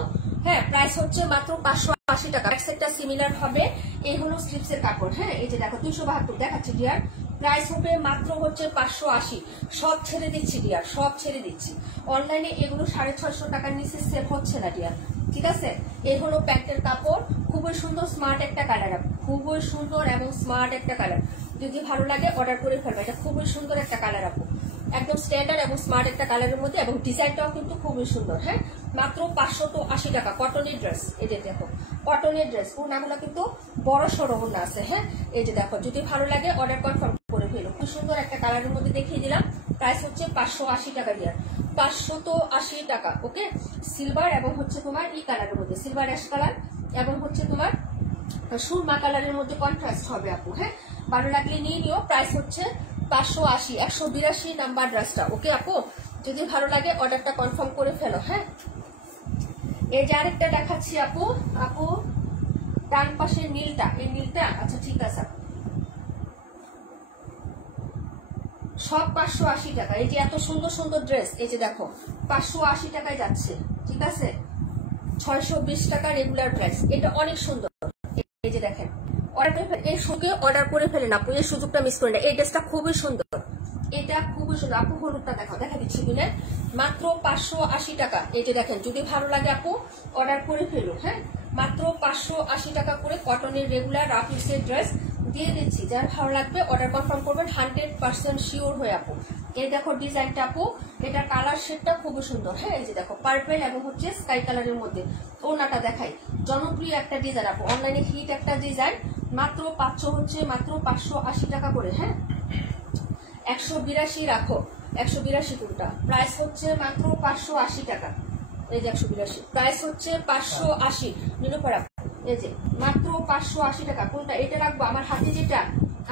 হ্যাঁ, প্রাইস হচ্ছে মাত্র 580 টাকা। একটা সিমিলার হবে, এই হলো স্লিপসের কাপড়। হ্যাঁ, এই যে দেখো 272 দেখাচ্ছি ডিয়ার, প্রাইস হবে মাত্র হচ্ছে 580। সব ছেড়ে দিচ্ছি ডিয়ার, সব ছেড়ে দিচ্ছি। অনলাইনে এগুলো 650 টাকার নিচে সেল হচ্ছে না ডিয়ার, ঠিক আছে? এই হলো প্যান্টের কাপড়, খুবই সুন্দর স্মার্ট একটা কালার, খুবই সুন্দর এবং স্মার্ট একটা কালার। যদি ভালো লাগে অর্ডার করে ফেলবে, এটা খুবই সুন্দর একটা কালার আপু। একদম স্ট্যান্ডার্ড এবং স্মার্ট একটা কালারের মধ্যে, এবং ডিজাইনটাও কিন্তু খুবই সুন্দর। হ্যাঁ, মাত্র 580 টাকা কটনের ড্রেস। এই যে দেখো কটনের ড্রেস, ওড়নাগুলো কিন্তু বড় সড়ো ওড়না আছে। হ্যাঁ, এই যে দেখো, যদি ভালো লাগে অর্ডার কনফার্ম করে ফেলো। খুব সুন্দর একটা কালারের মধ্যে দেখিয়ে দিলাম। প্রাইস হচ্ছে 580 টাকা দিয়ে, 580 টাকা। ওকে, সিলভার এবং হচ্ছে তোমার ই কালারের মধ্যে, সিলভার অ্যাশ কালার এবং হচ্ছে তোমার সুরমা কালারের মধ্যে কন্ট্রাস্ট হবে আপু। হ্যাঁ, ভালো লাগলে নিয়ে নিও। প্রাইস হচ্ছে 580, 182 নাম্বার ড্রেসটা। ওকে আপু, যদি ভালো লাগে অর্ডারটা কনফার্ম করে ফেলো। হ্যাঁ, এই যে আরেকটা দেখাচ্ছি আপু। আপু ডান পাশের নীলটা, এই নীলটা, আচ্ছা ঠিক আছে, সব 580 টাকা। এই যে এত সুন্দর সুন্দর ড্রেস, এই যে দেখো 580 টাকায় যাচ্ছে। ঠিক আছে, 620 টাকা রেগুলার প্রাইস। এটা অনেক সুন্দর। এই যে দেখেন, এই সুযোগে অর্ডার করে ফেলেন আপু, এই সুযোগটা মিস করেন না। এই ড্রেসটা খুবই সুন্দর, এটা খুবই সুন্দর আপু। হলুদটা দেখো, দেখা দিচ্ছি কিনে, মাত্র 580 টাকা। এই যে দেখেন, যদি ভালো লাগে আপু অর্ডার করে ফেলো। হ্যাঁ, মাত্র 580 টাকা করে কটনের রেগুলার রাফিসের ড্রেস দিয়ে দিচ্ছি। যার ভালো লাগবে অর্ডার কনফার্ম করবেন 100% শিওর হয়ে আপু। এই দেখো ডিজাইনটা আপু, এটা কালার শেডটা খুবই সুন্দর। হ্যাঁ, এই যে দেখো পার্পেল এবং হচ্ছে স্কাই কালারের মধ্যে। ওনাটা দেখাই, জনপ্রিয় একটা ডিজাইন আপু, অনলাইনে হিট একটা ডিজাইন। মাত্র 580 টাকা করে। হ্যাঁ, 182 রাখো, 182 কোনটা, প্রাইস হচ্ছে মাত্র 580 টাকা। এই যে 182, প্রাইস হচ্ছে 580। নিরুপারা, এই যে মাত্র 580 টাকা। কোনটা, এটা রাখবো আমার হাতে, যেটা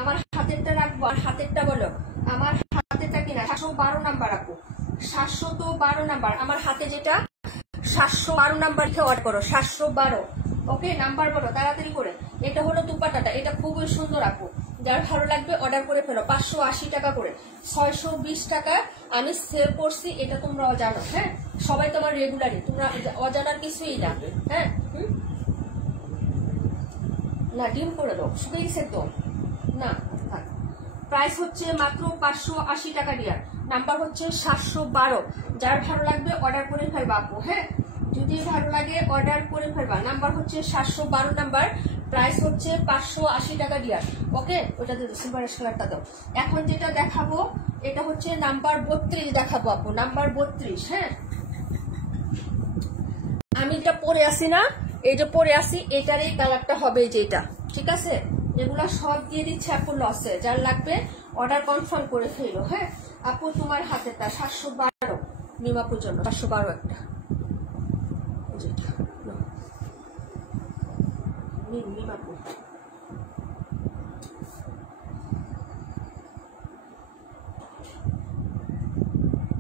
আমার হাতেরটা রাখবো। আর হাতেরটা বলো, আমার হাতেরটা কিনা 712 নাম্বার আপু, 712 নাম্বার আমার হাতে, যেটা 712 নাম্বার অর্ডার করো, 712। ওকে, নাম্বার বলো তাড়াতাড়ি করে। এটা হলো দুপাট্টাটা, এটা খুবই সুন্দর আপু। যার ভালো লাগবে অর্ডার করে ফেলো। 580 টাকা করে, 620 টাকা আমি সেল করছি, এটা তোমরাও জানো। হ্যাঁ, সবাই তোমার রেগুলারই, তোমরা অজানার কিছুই না। হ্যাঁ, না ডিম করে দাও, শুকিয়ে গেছে তো না। প্রাইস হচ্ছে মাত্র 580 টাকা ডিয়ার। নাম্বার হচ্ছে 712। যার ভালো লাগবে অর্ডার করে ফেলবা আপু। হ্যাঁ, যদি ভালো লাগে অর্ডার করে ফেলবা। নাম্বার হচ্ছে 712 নাম্বার, প্রাইস হচ্ছে 580 টাকা ডিয়ার। ওকে, ওটা দিয়ে সিলভার কালারটা দাও। এখন যেটা দেখাবো এটা হচ্ছে নাম্বার 32 দেখাবো আপু, নাম্বার 32। হ্যাঁ, আমি এটা পরে আসি না, এই যে পরে আসি, এটারই কালারটা হবে যেটা। ঠিক আছে, এগুলা সব দিয়ে দিচ্ছে আপু লসে। যার লাগবে অর্ডার কনফার্ম করে ফেলো। হ্যাঁ আপু, তোমার হাতেটা 712 নিমাপুর জন্য, 712 একটা নিমাপুর।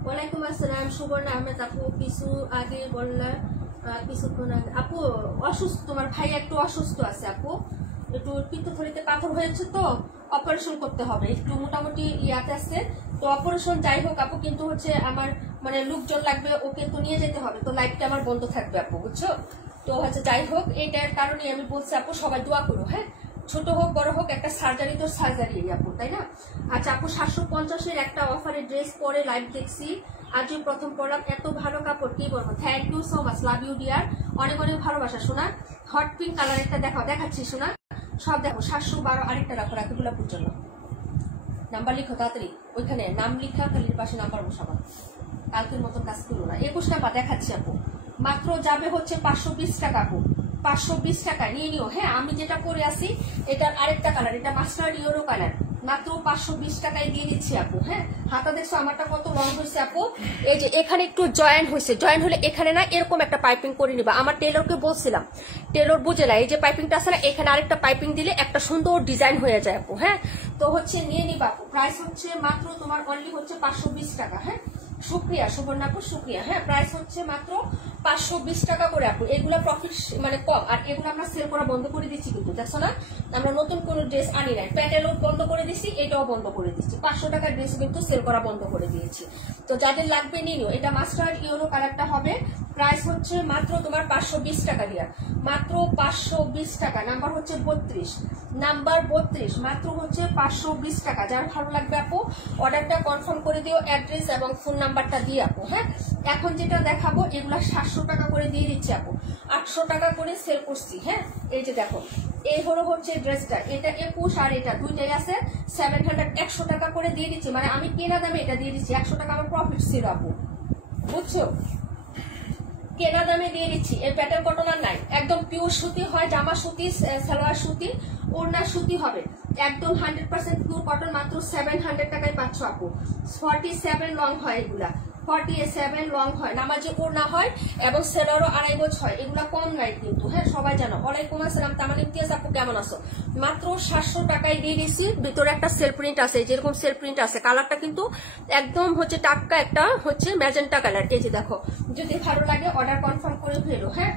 ওয়ালাইকুম আসসালাম সুবর্ণা আহমেদ আপু। কিছু আগে বললা, কিছুক্ষণ আগে আপু অসুস্থ, তোমার ভাই একটু অসুস্থ আছে আপু, একটু পিত্তথলিতে পাথর হয়েছে, তো অপারেশন করতে হবে, একটু মোটামুটি ইয়াতে আছে। তো অপারেশন যাই হোক আপু, কিন্তু হচ্ছে আমার মানে লোকজন লাগবে, ওকে তো নিয়ে যেতে হবে, তো লাইফটা আমার বন্ধ থাকবে আপু, বুঝছো। তো হচ্ছে যাই হোক, এইটার কারণে আমি বলছি আপু সবাই দোয়া করো। হ্যাঁ, ছোট হোক বড় হোক, একটা সার্জারি তো সার্জারি আপু, তাই না। আচ্ছা আপু, 750-এর একটা অফারের ড্রেস পরে লাইভ দেখছি, আজই প্রথম পড়লাম, এত ভালো কাপড়, কি বলবো। Thank you so much, love you dear, অনেক অনেক ভালোবাসা শোনা। হট পিঙ্ক কালার একটা দেখাচ্ছি শোনা, সব দেখো। 712 আরেকটা রাখো, রাখি গোলাপুর জন্য। নাম্বার লিখো তাড়াতাড়ি, ওইখানে নাম লিখা, খালির পাশে নাম্বার বসাবা, কালকের মতন কাজ করো না। 21 নাম্বার দেখাচ্ছি আপু, মাত্র যাবে হচ্ছে 520 টাকা আপু, 520 টাকা নিয়ে নিও। হ্যাঁ, আমি যেটা পরে আসি এটার আরেকটা কালার, এটা মাস্টার্ড ইয়েলো কালার, মাত্র 520 টাকায় দিয়ে দিচ্ছি আপু। হ্যাঁ, হাতা দেখছো আমারটা কত লং হয়েছে আপু, এই যে এখানে একটু জয়েন হয়েছে, জয়েন হলে এখানে না এরকম একটা পাইপিং করে নিবা। আমার টেলরকে বলছিলাম, টেলর বুঝে না, এই যে পাইপিংটা আছে না, এখানে আরেকটা পাইপিং দিলে একটা সুন্দর ডিজাইন হয়ে যায় আপু। হ্যাঁ, তো হচ্ছে নিয়ে নিবা আপু, প্রাইস হচ্ছে মাত্র তোমার অনলি হচ্ছে 520 টাকা। হ্যাঁ, শুক্রিয়া সুবর্ণাপুর, শুক্রিয়া। হ্যাঁ, প্রাইস হচ্ছে মাত্র 520 টাকা করে আপু। এগুলা প্রফিট মানে কম, আর এগুলো আমরা সেল করা বন্ধ করে দিচ্ছি, কিন্তু দেখছো না, আমরা নতুন কোন ড্রেস আনি নাই, প্যাটেলও বন্ধ করে দিচ্ছি, এটাও বন্ধ করে দিচ্ছি। 500 টাকার ড্রেস কিন্তু সেল করা বন্ধ করে দিয়েছি। তো যাদের লাগবে নিয়ে নিও, এটা মাস্টার্ড ইয়েলো কালারটা হবে। প্রাইস হচ্ছে মাত্র তোমার 520 টাকা দিয়া, মাত্র 520 টাকা। নাম্বার হচ্ছে 32, নাম্বার 32, মাত্র হচ্ছে 520 টাকা। যার ভালো লাগবে আপু অর্ডারটা কনফার্ম করে দিও, অ্যাড্রেস এবং ফোন নাম্বারটা দিয়ে আপু। হ্যাঁ, এখন যেটা দেখাবো এগুলা 700 টাকা করে দিয়ে দিচ্ছি আপু, 800 টাকা করে সেল করছি। হ্যাঁ, এই যে দেখো এই হলো হচ্ছে ড্রেসটা, এটা 21 আর এটা দুইটাই আছে 700, 100 টাকা করে দিয়ে দিচ্ছি, মানে আমি কেনা দামে এটা দিয়ে দিচ্ছি, 100 টাকা আমার প্রফিট ছিল আপু, বুঝছো, কেনা দামে দিয়ে দিচ্ছি। এই প্যাটার্ন কটন আর নাই, একদম পিওর সুতি হয়, জামা সুতি, সালোয়ার সুতি, ওড়না সুতি হবে, একদম 100% পিওর কটন, মাত্র 700 টাকায় পাচ্ছ আপু। 47 লং হয় এগুলা, 47 লং হয়, নামাজি ওড়না হয় এবং সেলারও 2.5 গজ হয়, এগুলা কম নাই কিন্তু, হ্যাঁ সবাই জানো। ওয়ালাইকুম আসসালাম তামান ইমতিয়াজ আপু, কেমন আছো? মাত্র 700 টাকায় দিয়ে দিচ্ছি। ভিতরে একটা সেল প্রিন্ট আছে, যেরকম সেল প্রিন্ট আছে, কালারটা কিন্তু একদম হচ্ছে টাটকা একটা হচ্ছে ম্যাজেন্টা কালার, এই যে দেখো। যদি ভালো লাগে অর্ডার কনফার্ম করে ফেলো, হ্যাঁ।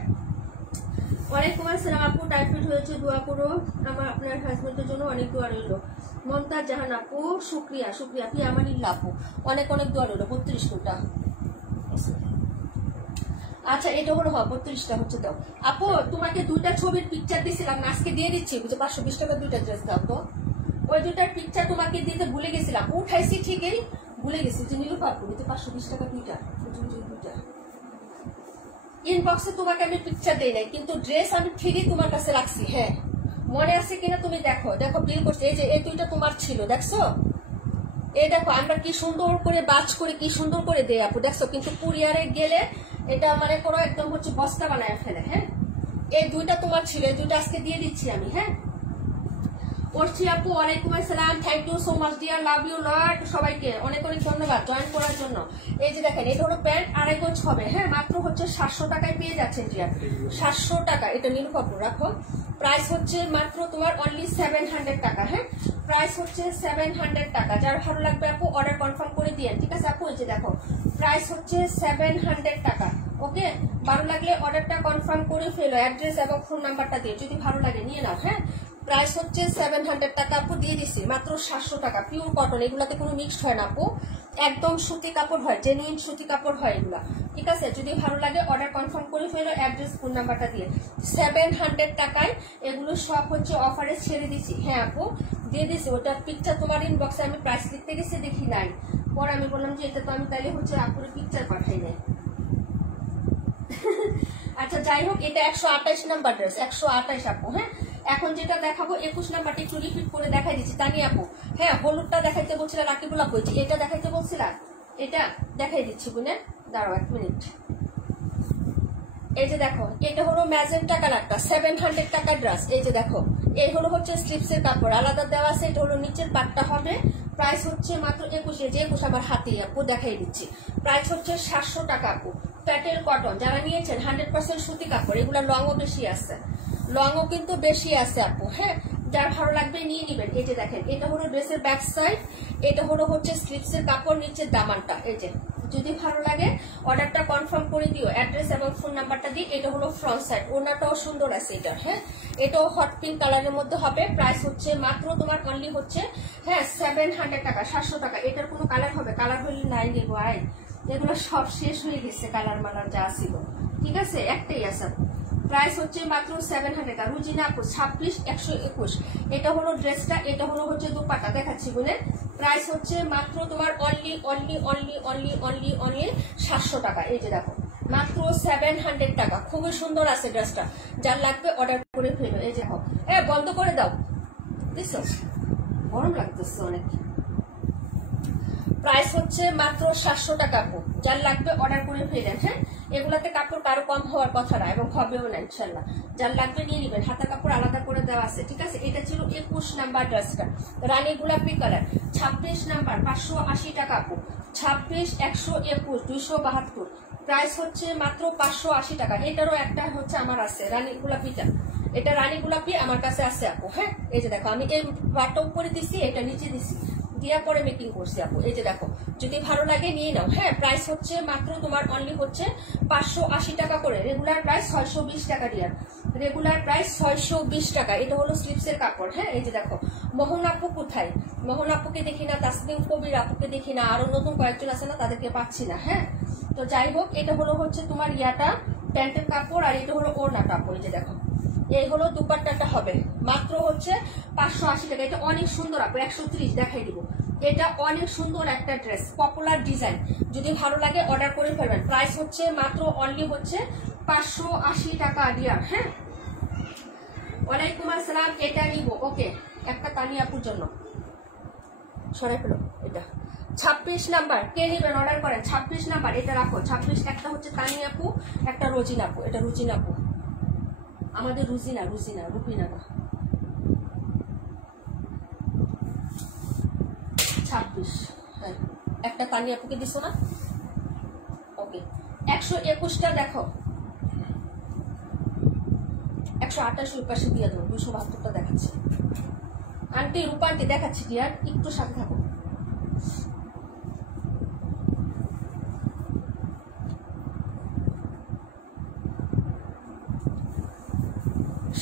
ওয়ালাইকুম আসসালাম আপু, টাইফয়েড হয়েছে, দোয়া করো, আমার আপনার হাজবেন্ডের জন্য অনেক দোয়া রইল। মমতাজ জাহান আপু, শুক্রিয়া শুক্রিয়া, কি আমার আপু, অনেক অনেক দোয়া রইল। 32 কোটা, আচ্ছা এটা হলো 32টা হচ্ছে দাও আপু। তোমাকে দুইটা ছবির পিকচার দিছিলাম, আজকে দিয়ে দিচ্ছি, বুঝে 520 টাকা দুইটা ড্রেস দাও তো। ওই দুইটার পিকচার তোমাকে দিতে ভুলে গেছিলাম, উঠাইছি ঠিকই, ভুলে গেছি যে নিলু পাবো, 520 টাকা দুইটা, দুইটা ইনবক্সে তোমাকে আমি পিকচার দেই নাই, কিন্তু ড্রেস আমি ঠিকই তোমার কাছে রাখছি, হ্যাঁ মনে আছে কিনা তুমি দেখো, দেখো বিল করছি, এই যে এই দুইটা তোমার ছিল, দেখছো, এই দেখো আমরা কি সুন্দর করে বাজ করে কি সুন্দর করে দেই আপু, দেখছো, কিন্তু কুরিয়ারে গেলে এটা মানে কোনো একদম হচ্ছে বস্তা বানায় ফেলে, হ্যাঁ। এই দুইটা তোমার ছিল, এই দুইটা আজকে দিয়ে দিচ্ছি আমি, হ্যাঁ। পড়ছি আপু, ওয়ালাইকুম আসসালাম, thank you so much dear, love you lot, সবাইকে অনেক অনেক ধন্যবাদ জয়েন করার জন্য। এই যে দেখেন, এটা হলো প্যান্ট, 2.5 গজ হবে, হ্যাঁ, মাত্র হচ্ছে 700 টাকায় পেয়ে যাচ্ছেন ডিয়ার, 700 টাকা। এটা নীলু কাপড় রাখো, প্রাইস হচ্ছে মাত্র তোমার অনলি 700 টাকা, হ্যাঁ, প্রাইস হচ্ছে 700 টাকা। যার ভালো লাগবে আপু অর্ডার কনফার্ম করে দিয়েন, ঠিক আছে আপু। এই যে দেখো, প্রাইস হচ্ছে 700 টাকা, ওকে। ভালো লাগলে অর্ডারটা কনফার্ম করে ফেলো, অ্যাড্রেস এবং ফোন নাম্বারটা দিয়ে, যদি ভালো লাগে নিয়ে নাও, হ্যাঁ। প্রাইস হচ্ছে 700 টাকা আপু, দিয়ে দিচ্ছি মাত্র 700 টাকা, পিওর কটন, এগুলাতে কোনো মিক্সড হয় না আপু, একদম সুতি কাপড় হয়, জেনুইন সুতি কাপড় হয় এগুলা, ঠিক আছে। যদি ভালো লাগে অর্ডার কনফার্ম করে ফেলো, অ্যাড্রেস ফোন নাম্বারটা দিয়ে। 700 টাকায় এগুলো সব হচ্ছে অফারে ছেড়ে দিচ্ছি, হ্যাঁ আপু দিয়ে দিচ্ছি। ওটা পিকচার তোমার ইনবক্সে আমি প্রাইস লিখতে গেছি, দেখি নাই, পরে আমি বললাম যে এটা তো আমি তাইলে হচ্ছে আপুরে পিকচার পাঠাই নাই। আচ্ছা যাই হোক, এটা 128 নাম্বার ড্রেস, 128 আপু, হ্যাঁ। এখন যেটা দেখাবো 21 নাম্বারটা একটু রিপিট করে দেখাই দিচ্ছি, তানি আপু, হ্যাঁ। হলুদটা দেখাইতে বলছিলাম, রাকিবুল্লাহ বলছি, এটা দেখাইতে বলছিলাম, এটা দেখাই দিচ্ছি বুনে, দাঁড়াও 1 মিনিট। এই যে দেখো, এটা হলো ম্যাজেন্টা কালারটা, 700 টাকার ড্রেস। এই যে দেখো, এই হলো হচ্ছে স্লিপসের কাপড়, আলাদা দেওয়া আছে, এটা হলো নিচের পাটটা হবে, প্রাইস হচ্ছে মাত্র 21, যে 21 আমার হাতে আপু দেখাই দিচ্ছি, প্রাইস হচ্ছে 700 টাকা আপু। প্যাটেল কটন যারা নিয়েছেন 100% সুতি কাপড়, এগুলা লংও বেশি আছে, লংও কিন্তু বেশি আছে আপু, হ্যাঁ। যার ভালো লাগবে নিয়ে নিবেন। এই যে দেখেন, এটা হলো ড্রেসের ব্যাক সাইড, এটা হলো হচ্ছে স্লিপসের কাপড়, নিচের দামানটা, এই যে। যদি ভালো লাগে অর্ডারটা কনফার্ম করে দিও, অ্যাড্রেস এবং ফোন নাম্বারটা দিই। এটা হলো ফ্রন্ট সাইড, ওনাটাও সুন্দর আছে এটা, হ্যাঁ। এটাও হট পিঙ্ক কালারের মধ্যে হবে, প্রাইস হচ্ছে মাত্র তোমার অনলি হচ্ছে, হ্যাঁ 700 টাকা, 700 টাকা। এটার কোনো কালার হবে, কালার হলে নাই দেবো, আয় এগুলো সব শেষ হয়ে গেছে, কালার মালার যা ছিল, ঠিক আছে, একটাই আছে। প্রাইস হচ্ছে মাত্র 700 টাকা। রুজিনা আপু 26 121, এটা হলো ড্রেসটা, এটা হলো হচ্ছে দুপাট্টা, দেখাচ্ছি বুনে। প্রাইস হচ্ছে মাত্র তোমার only only only only only only 700 টাকা। এই যে দেখো, মাত্র 700 টাকা, খুবই সুন্দর আছে ড্রেসটা, যার লাগবে অর্ডার করে ফেলো। এই যে দেখো, বন্ধ করে দাও, বুঝছো, গরম লাগতেছে অনেক। প্রাইস হচ্ছে মাত্র 700 টাকা আপু, যার লাগবে অর্ডার করে ফেলেন, হ্যাঁ। এগুলাতে কাপড় কারো কম হওয়ার কথা না, এবং হবেও না ইনশাল্লাহ। যার লাগবে নিয়ে নিবেন, হাতা কাপড় আলাদা করে দেওয়া আছে, ঠিক আছে। এটা ছিল 21 নাম্বার ড্রেসটা, রানী গোলাপি কালার, 26 নাম্বার 580 টাকা আপু, 26 121 272, প্রাইস হচ্ছে মাত্র 580 টাকা। এটারও একটা হচ্ছে আমার আছে রানী গোলাপিটা, এটা রানী গোলাপি আমার কাছে আছে আপু, হ্যাঁ। এই যে দেখো, আমি এই পাটটা উপরে দিচ্ছি, এটা নিচে দিচ্ছি, দিয়া পরে মেকিং করছি আপু। এই যে দেখো, যদি ভালো লাগে নিয়ে নাও, হ্যাঁ। প্রাইস হচ্ছে মাত্র তোমার অনলি হচ্ছে 580 টাকা করে, রেগুলার প্রাইস 620 টাকা ডিয়ার, রেগুলার প্রাইস 620 টাকা। এটা হলো স্লিপসের কাপড়, হ্যাঁ। এই যে দেখো, মোহন আপু কোথায়, মোহন আপুকে দেখি না, তাসনিম কবির আপুকে দেখি না, আরো নতুন কয়েকজন আছে না, তাদেরকে পাচ্ছি না, হ্যাঁ। তো যাই হোক, এটা হলো হচ্ছে তোমার ইয়াটা প্যান্টের কাপড়, আর এটা হলো ওড়না কাপড়। এই যে দেখো, এই হলো দুপাট্টাটা হবে, মাত্র হচ্ছে 580 টাকা। এটা অনেক সুন্দর আপু, 130 দেখাই দিব, এটা অনেক সুন্দর একটা ড্রেস, পপুলার ডিজাইন, যদি ভালো লাগে অর্ডার করে ফেলবেন। প্রাইস হচ্ছে মাত্র অনলি হচ্ছে 580 টাকা ডিয়ার, হ্যাঁ। ওয়ালাইকুম আসসালাম। এটা নিব, ওকে, একটা তানিয়া আপুর জন্য সরাই ফেলো। এটা 26 নাম্বার, কে নেবেন অর্ডার করেন। 26 নাম্বার এটা রাখো। 26 একটা হচ্ছে তানিয়া আপু, একটা রোজিনা আপু। এটা রুজিনা আপু, আমাদের রুজিনা, রুপিনা না। 26 একটা তানিয়া আপুকে দিছো না, ওকে। 121টা দেখো, 128 পাশে দিয়ে দেবো। 272টা দেখাচ্ছি। আন্টি রূপা আন্টি দেখাচ্ছি ডিয়ার, একটু সাথে থাকো।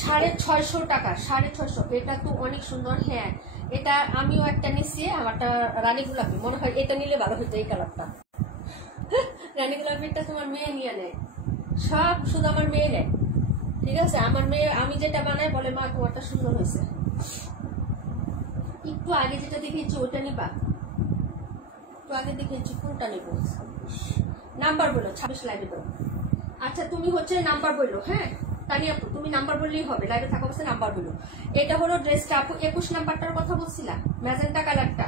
$650 টাকা, 650। এটা তো অনেক সুন্দর। হ্যাঁ, এটা আমিও একটা নিচ্ছি, আমারটা রানী গোলাপি। মনে হয় এটা নিলে ভালো হতো, এই কালারটা। রানী গোলাপিটা তোমার মেয়ে নিয়ে নেয়, সব শুধু আমার মেয়ে নেয়। ঠিক আছে, আমার মেয়ে আমি যেটা বানাই বলে মা তোমারটা সুন্দর হয়েছে। একটু আগে যেটা দেখেছি ওটা নিবা, একটু আগে দেখেছি কোনটা নেব। নাম্বার বলো, 26 লাইভে দাও। আচ্ছা তুমি হচ্ছে নাম্বার বললো। হ্যাঁ তানিয়া আপু, তুমি নাম্বার বললেই হবে, লাইভে থাকা অবস্থায় নাম্বার বললো। এটা হলো ড্রেসটা আপু, 21 নাম্বারটার কথা বলছিলাম, ম্যাজেন্টা কালারটা।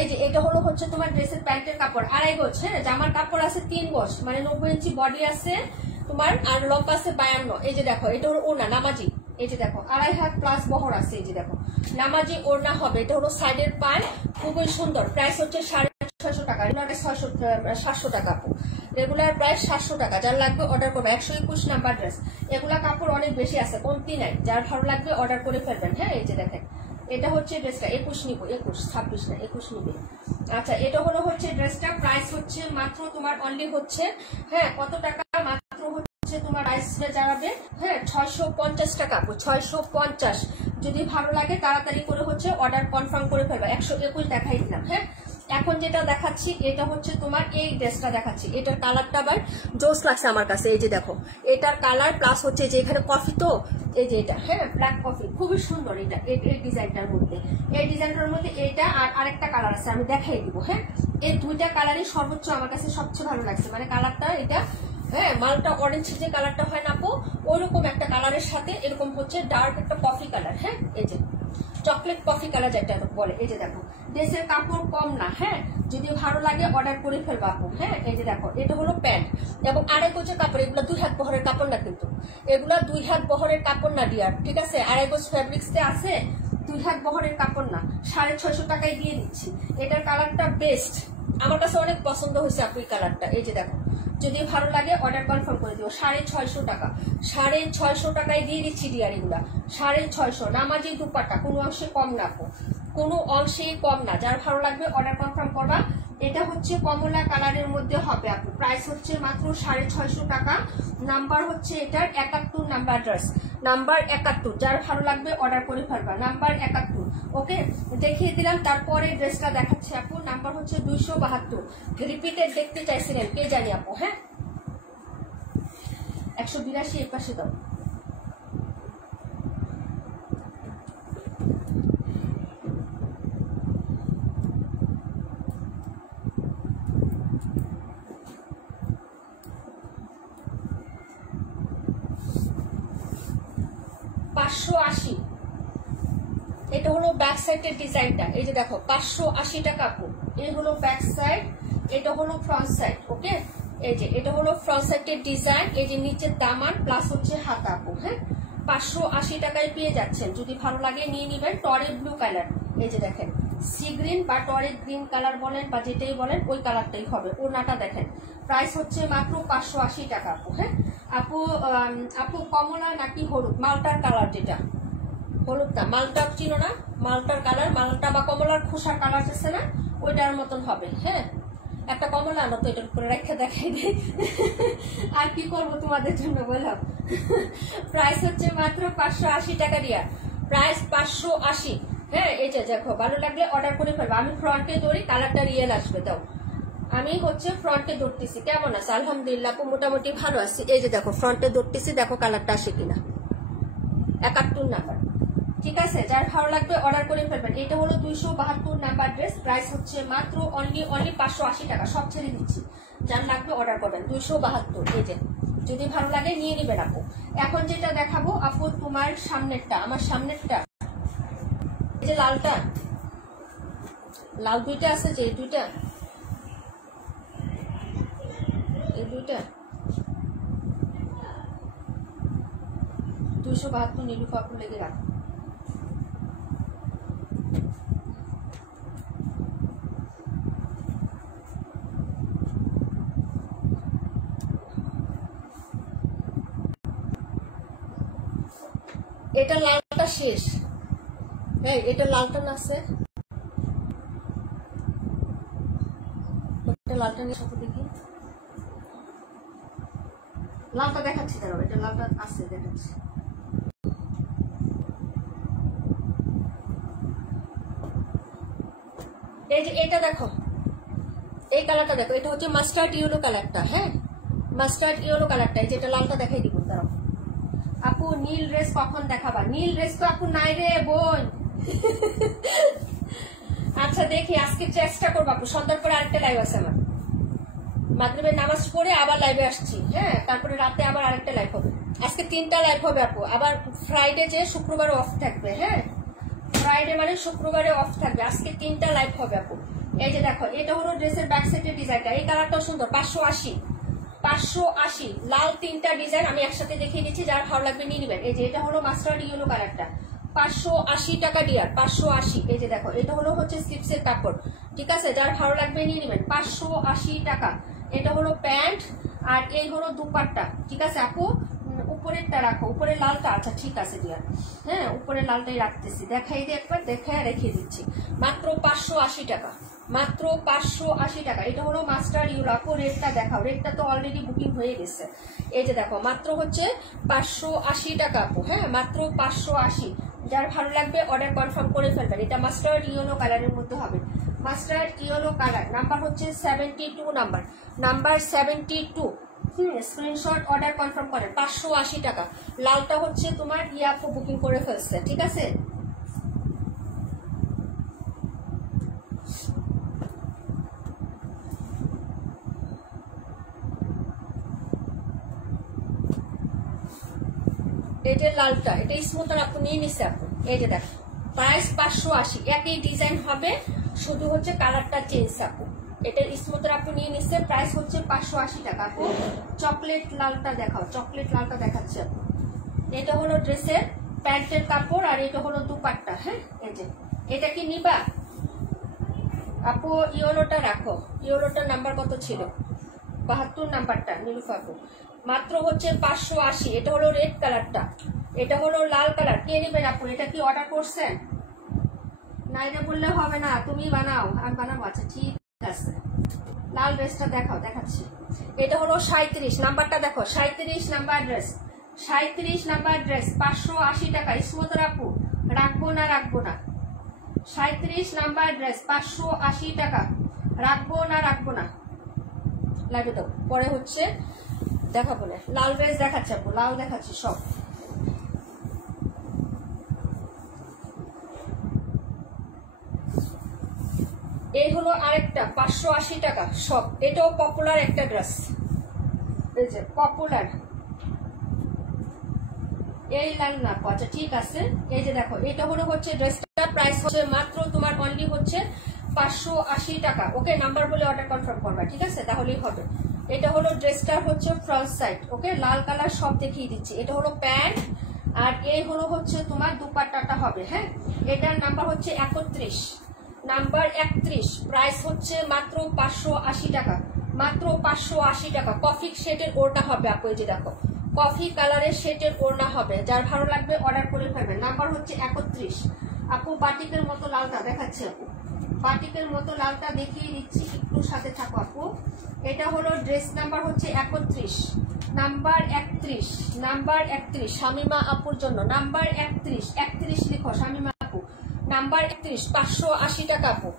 এই যে এটা হলো হচ্ছে তোমার ড্রেসের প্যান্টের কাপড়, 2.5 গজ। হ্যাঁ, জামার কাপড় আছে 3 গজ, মানে 90 ইঞ্চি বডি আছে তোমার, আর লম্বা আছে 52। এই যে দেখো, এটা হলো ওড়না নামাজি। এই যে দেখো 2.5 হাত প্লাস বহর আছে। এই যে দেখো নামাজি ওড়না হবে। এটা হলো সাইডের পার, খুবই সুন্দর। প্রাইস হচ্ছে 650 টাকা, রেগুলার 700 টাকা আপু, রেগুলার প্রাইস 700 টাকা। যার লাগবে অর্ডার করবে। 121 নাম্বার ড্রেস, এগুলা কাপড় অনেক বেশি আছে, কমতি নাই। যার ভালো লাগবে অর্ডার করে ফেলবেন। হ্যাঁ, এই যে দেখেন এটা হচ্ছে ড্রেসটা। 21 নিবো, 21, 26 না, 21 নিবে। আচ্ছা এটা হলো হচ্ছে ড্রেসটা, প্রাইস হচ্ছে মাত্র তোমার অনলি হচ্ছে, হ্যাঁ কত টাকা, মাত্র হচ্ছে তোমার প্রাইস যাবে, হ্যাঁ 650 টাকা আপু, 650। যদি ভালো লাগে তাড়াতাড়ি করে হচ্ছে অর্ডার কনফার্ম করে ফেলবে। 121 দেখাই দিলাম। হ্যাঁ, এখন যেটা দেখাচ্ছি এটা হচ্ছে তোমার এই ড্রেসটা দেখাচ্ছি। এটার কালারটা আবার জোস লাগছে আমার কাছে। এই যে দেখো এটার কালার প্লাস হচ্ছে যে এখানে কফি, তো এই যে এটা, হ্যাঁ ব্ল্যাক কফি, খুবই সুন্দর। এটা এই ডিজাইনটার মধ্যে, এই ডিজাইনটার মধ্যে এটা আর আরেকটা কালার আছে, আমি দেখাই দিব। হ্যাঁ, এই দুইটা কালারই সর্বোচ্চ আমার কাছে সবচেয়ে ভালো লাগছে, মানে কালারটা এটা, হ্যাঁ মালটা অরেঞ্জ যে কালারটা হয় না আপু, ওইরকম একটা কালারের সাথে এরকম হচ্ছে ডার্ক একটা কফি কালার। হ্যাঁ, এই যে চকলেট কফি কালার যেটা বলে। এই যে দেখো ড্রেসের কাপড় কম না। হ্যাঁ, যদি ভালো লাগে অর্ডার করে ফেলবা আপু। হ্যাঁ, এই যে দেখো এটা হলো প্যান্ট এবং 2.5 গজের কাপড়। এগুলো 2 হাত বহরের কাপড় না, কিন্তু এগুলা 2 হাত বহরের কাপড় না ডিয়ার। ঠিক আছে, 2.5 গজ ফেব্রিক্সে আছে, 2 হাত বহরের কাপড় না। 650 টাকায় দিয়ে দিচ্ছি। এটার কালারটা বেস্ট, আমার কাছে অনেক পছন্দ হয়েছে আপু এই কালারটা। এই যে দেখো, যদি ভালো লাগে অর্ডার কনফার্ম করে দিও। 650 টাকা, 650 টাকায় দিয়ে দিচ্ছি ডিয়ার। এগুলা 650। নামাজি দুপাট্টা, কোনো অংশে কম না আপু, কোনো অংশেই কম না। যার ভালো লাগবে অর্ডার কনফার্ম করবা। এটা হচ্ছে কমলা কালারের মধ্যে হবে আপু, প্রাইস হচ্ছে মাত্র 650 টাকা। নাম্বার হচ্ছে এটার 71 নাম্বার ড্রেস, নাম্বার 71। যার ভালো লাগবে অর্ডার করে ফেলবা, নাম্বার 71। ওকে, দেখিয়ে দিলাম। তারপরে ড্রেসটা দেখাচ্ছি আপু, নাম্বার হচ্ছে 272। রিপিটেড দেখতে চাইছিলেন কে জানি আপু। হ্যাঁ, 182 এই পাশে দাও। এটা হলো ব্যাক সাইডের ডিজাইনটা। এই যে দেখো 580 টাকা আপু, এই হলো ব্যাক সাইড, এটা হলো ফ্রন্ট সাইড। ওকে, এই যে এটা হলো ফ্রন্ট সাইডের ডিজাইন। এই যে নিচের দামান প্লাস হচ্ছে হাতা আপু। হ্যাঁ, 580 টাকায় পেয়ে যাচ্ছেন। যদি ভালো লাগে নিয়ে নিবেন। টরে ব্লু কালার, এই যে দেখেন সি গ্রিন বা টরে গ্রিন কালার বলেন বা যেটাই বলেন ওই কালারটাই হবে। ওড়নাটা দেখেন, প্রাইস হচ্ছে মাত্র 580 টাকা আপু। হ্যাঁ আপু, আপু কমলা নাকি হলুদ? মালটার কালার, যেটা হলুদটা, মালটা চিনো না? মালটার কালার, মালটা বা কমলার খোসার কালার আছে না, ওইটার মতন হবে। হ্যাঁ, একটা কমলা আনো তো এটার উপরে রেখে দেখাই দিই। আর কি করবো তোমাদের জন্য বলো। প্রাইস হচ্ছে মাত্র 580 টাকা দিয়া, প্রাইস 580। হ্যাঁ, এই যে দেখো ভালো লাগলে অর্ডার করে ফেলবো। আমি ফ্রন্টে ধরি, কালারটা রিয়েল আসবে। দাও, আমি হচ্ছে ফ্রন্টে ধরতেছি। কেমন আছে? আলহামদুলিল্লাহ আপু, মোটামুটি ভালো আছে। এই যে দেখো ফ্রন্টে ধরতেছি, দেখো কালারটা আসে কিনা। 71 নাম্বার। ঠিক আছে, যার ভালো লাগবে অর্ডার করে ফেলবেন। এটা হলো 272 নাম্বার ড্রেস, প্রাইস হচ্ছে মাত্র অনলি 580 টাকা। সব ছেড়ে দিচ্ছি, যার লাগবে অর্ডার করবেন। 272, এই যে যদি ভালো লাগে নিয়ে নিবেন আপু। এখন যেটা দেখাবো আপু তোমার সামনেরটা, আমার সামনেরটা এই যে লালটা, লাল দুইটা আছে যে দুইটা, এই দুইটা 272 নীলুফা আপু লেগে রাখো। এটা লালটা শেষ, হ্যাঁ এটা লালটা না আছে, লালটা নিয়ে সব দেখি, লালটা দেখাচ্ছি দাঁড়াও, এটা লালটা আছে দেখাচ্ছি। এই যে এটা দেখো, এই কালারটা দেখো, এটা হচ্ছে মাস্টার্ড ইয়েলো কালারটা, হ্যাঁ মাস্টার্ড ইয়েলো কালারটা। এই যে এটা লালটা দেখাই দিব দাঁড়াও। আপু নীল ড্রেস কখন দেখাবা? নীল ড্রেস তো আপু নাই রে বোন। আচ্ছা দেখি আজকে চেষ্টা করবো আপু, সন্ধ্যার পরে আরেকটা লাইভ আছে আমার, মাগরিবের নামাজ পড়ে আবার লাইভে আসছি, হ্যাঁ তারপরে রাতে আবার আরেকটা লাইভ হবে। আজকে 3টা লাইভ হবে আপু, আবার ফ্রাইডে যে শুক্রবারে অফ থাকবে, হ্যাঁ ফ্রাইডে মানে শুক্রবারে অফ থাকবে, আজকে 3টা লাইভ হবে আপু। এই যে দেখো এটা হলো ড্রেসের ব্যাক সাইডের ডিজাইনটা, এই কালারটাও সুন্দর, 580 লাল 3টা ডিজাইন আমি একসাথে দেখিয়ে দিচ্ছি, যার ভালো লাগবে নিয়ে নেবেন। এই যে এটা হলো মাস্টার্ড ইয়েলো কালারটা, 580 টাকা ডিয়ার, 580। এই যে দেখো এটা হলো হচ্ছে স্লিপসের কাপড়, ঠিক আছে যার ভালো লাগবে নিয়ে নেবেন, 580 টাকা। এটা হলো প্যান্ট আর এই হলো দুপাট্টা, ঠিক আছে আপু উপরেরটা রাখো, উপরের লালটা, আচ্ছা ঠিক আছে ডিয়ার, হ্যাঁ উপরের লালটাই রাখতেছি, দেখাই দিয়ে একবার দেখায় রেখে দিচ্ছি, মাত্র 580 টাকা, মাত্র 580 টাকা। এটা হলো মাস্টার্ড ইয়েলো আপু, রেটটা দেখাও, রেটটা তো অলরেডি বুকিং হয়ে গেছে। এই যে দেখো মাত্র হচ্ছে 580 টাকা আপু, হ্যাঁ মাত্র 580। যার ভালো লাগবে অর্ডার কনফার্ম করে ফেলবেন। এটা মাস্টার্ড ইয়েলো কালারের মধ্যে হবে, মাস্টার্ড ইয়েলো কালার, নাম্বার হচ্ছে 72 নাম্বার 72। স্ক্রিনশট অর্ডার কনফার্ম করেন, 580 টাকা। লালটা হচ্ছে তোমার আপু বুকিং করে ফেলছে, ঠিক আছে এই যে লালটা, এটা স্মুথার আপু নিয়ে নিচ্ছে আপু। এই যে দেখো প্রাইস 580, একই ডিজাইন হবে, শুধু হচ্ছে কালারটা চেঞ্জ আপু। এটা স্মুথার আপু নিয়ে নিচ্ছে, প্রাইস হচ্ছে 580 টাকা আপু। চকলেট লালটা দেখাও, চকলেট লালটা দেখাচ্ছে আপু। এটা হলো ড্রেসের প্যান্টের কাপড় আর এটা হলো দুপাট্টা, হ্যাঁ এই যে এটা কি নিবা আপু? ইয়েলোটা রাখো, ইয়েলোটার নাম্বার কত ছিল? 72 নাম্বারটা নীলুফা আপু, মাত্র হচ্ছে 580। এটা হলো রেড কালারটা, এটা হলো লাল কালার, কে নেবেন আপু? এটা কি অর্ডার করছেন? নাইরে বললে হবে না, তুমি বানাও আর বানাবো, আচ্ছা ঠিক আছে। লাল ড্রেসটা দেখাও, দেখাচ্ছি। এটা হলো 37 নাম্বারটা দেখো, 37 নাম্বার ড্রেস, 37 নাম্বার ড্রেস 580 টাকা। স্মুথার আপু রাখবো না, রাখবো না, 37 নাম্বার ড্রেস 580 টাকা, রাখবো না, রাখবো না, লাগে দাও পরে হচ্ছে দেখাবো না। লাল ড্রেস দেখাচ্ছে আপু, লাল দেখাচ্ছি সব। এই হলো আরেকটা 580 টাকা সব, এটাও পপুলার একটা ড্রেস, এই যে পপুলার, এই লাল না, আচ্ছা ঠিক আছে। এই যে দেখো এটা হলো হচ্ছে ড্রেসটা, প্রাইস হচ্ছে মাত্র তোমার অনলি হচ্ছে 580 টাকা। ওকে নাম্বার বলে অর্ডার কনফার্ম করবা, ঠিক আছে তাহলেই হবে। এটা হলো ড্রেসটা হচ্ছে ফ্রন্ট সাইড, ওকে লাল কালার সব দেখিয়ে দিচ্ছি। এটা হলো প্যান্ট আর এই হলো হচ্ছে তোমার দুপাট্টাটা হবে, হ্যাঁ এটার নাম্বার হচ্ছে 31 নাম্বার 31, প্রাইস হচ্ছে মাত্র 580 টাকা, মাত্র 580 টাকা। কফি শেডের ওড়না হবে আপু, এই যে দেখো কফি কালারের শেডের ওড়না হবে, যার ভালো লাগবে অর্ডার করে ফেলবেন। নাম্বার হচ্ছে 31 আপু। বাটিকের মতো লালটা দেখাচ্ছে আপু, বাটিকের মতো লালটা দেখিয়ে দিচ্ছি, একটু সাথে থাকো আপু। এটা হলো ড্রেস নাম্বার হচ্ছে 31 নাম্বার 31 নাম্বার 31 শামিমা আপুর জন্য, নাম্বার 31 লিখো শামিমা আপু, নাম্বার 31 580 টাকা আপু,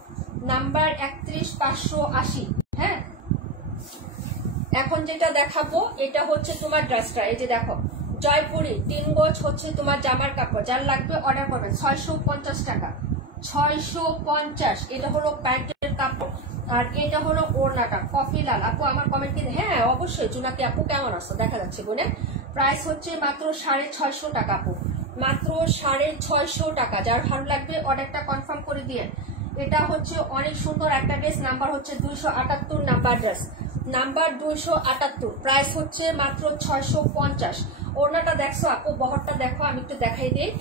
নাম্বার 31 580। হ্যাঁ এখন যেটা দেখাবো এটা হচ্ছে তোমার ড্রেসটা, এই যে দেখো জয়পুরি 3 গজ হচ্ছে তোমার জামার কাপড়, যার লাগবে অর্ডার করবেন, 650 টাকা, 650। এটা হলো প্যান্টের কাপড় আর এটা হলো ওড়নাটা কফি লাল। আপু আমার কমেন্ট কি? হ্যাঁ অবশ্যই। জুনাকি আপু কেমন আছো? দেখা যাচ্ছে বোনে। প্রাইস হচ্ছে মাত্র 650 টাকা আপু, মাত্র 650 টাকা। যার ভালো লাগবে অর্ডারটা কনফার্ম করে দিয়ে। এটা হচ্ছে অনেক সুন্দর একটা ড্রেস, নাম্বার হচ্ছে 278 নাম্বার ড্রেস, নাম্বার 278, প্রাইস হচ্ছে মাত্র 650। ওড়নাটা দেখছো আপু, বহরটা দেখো, আমি একটু দেখাই দিই।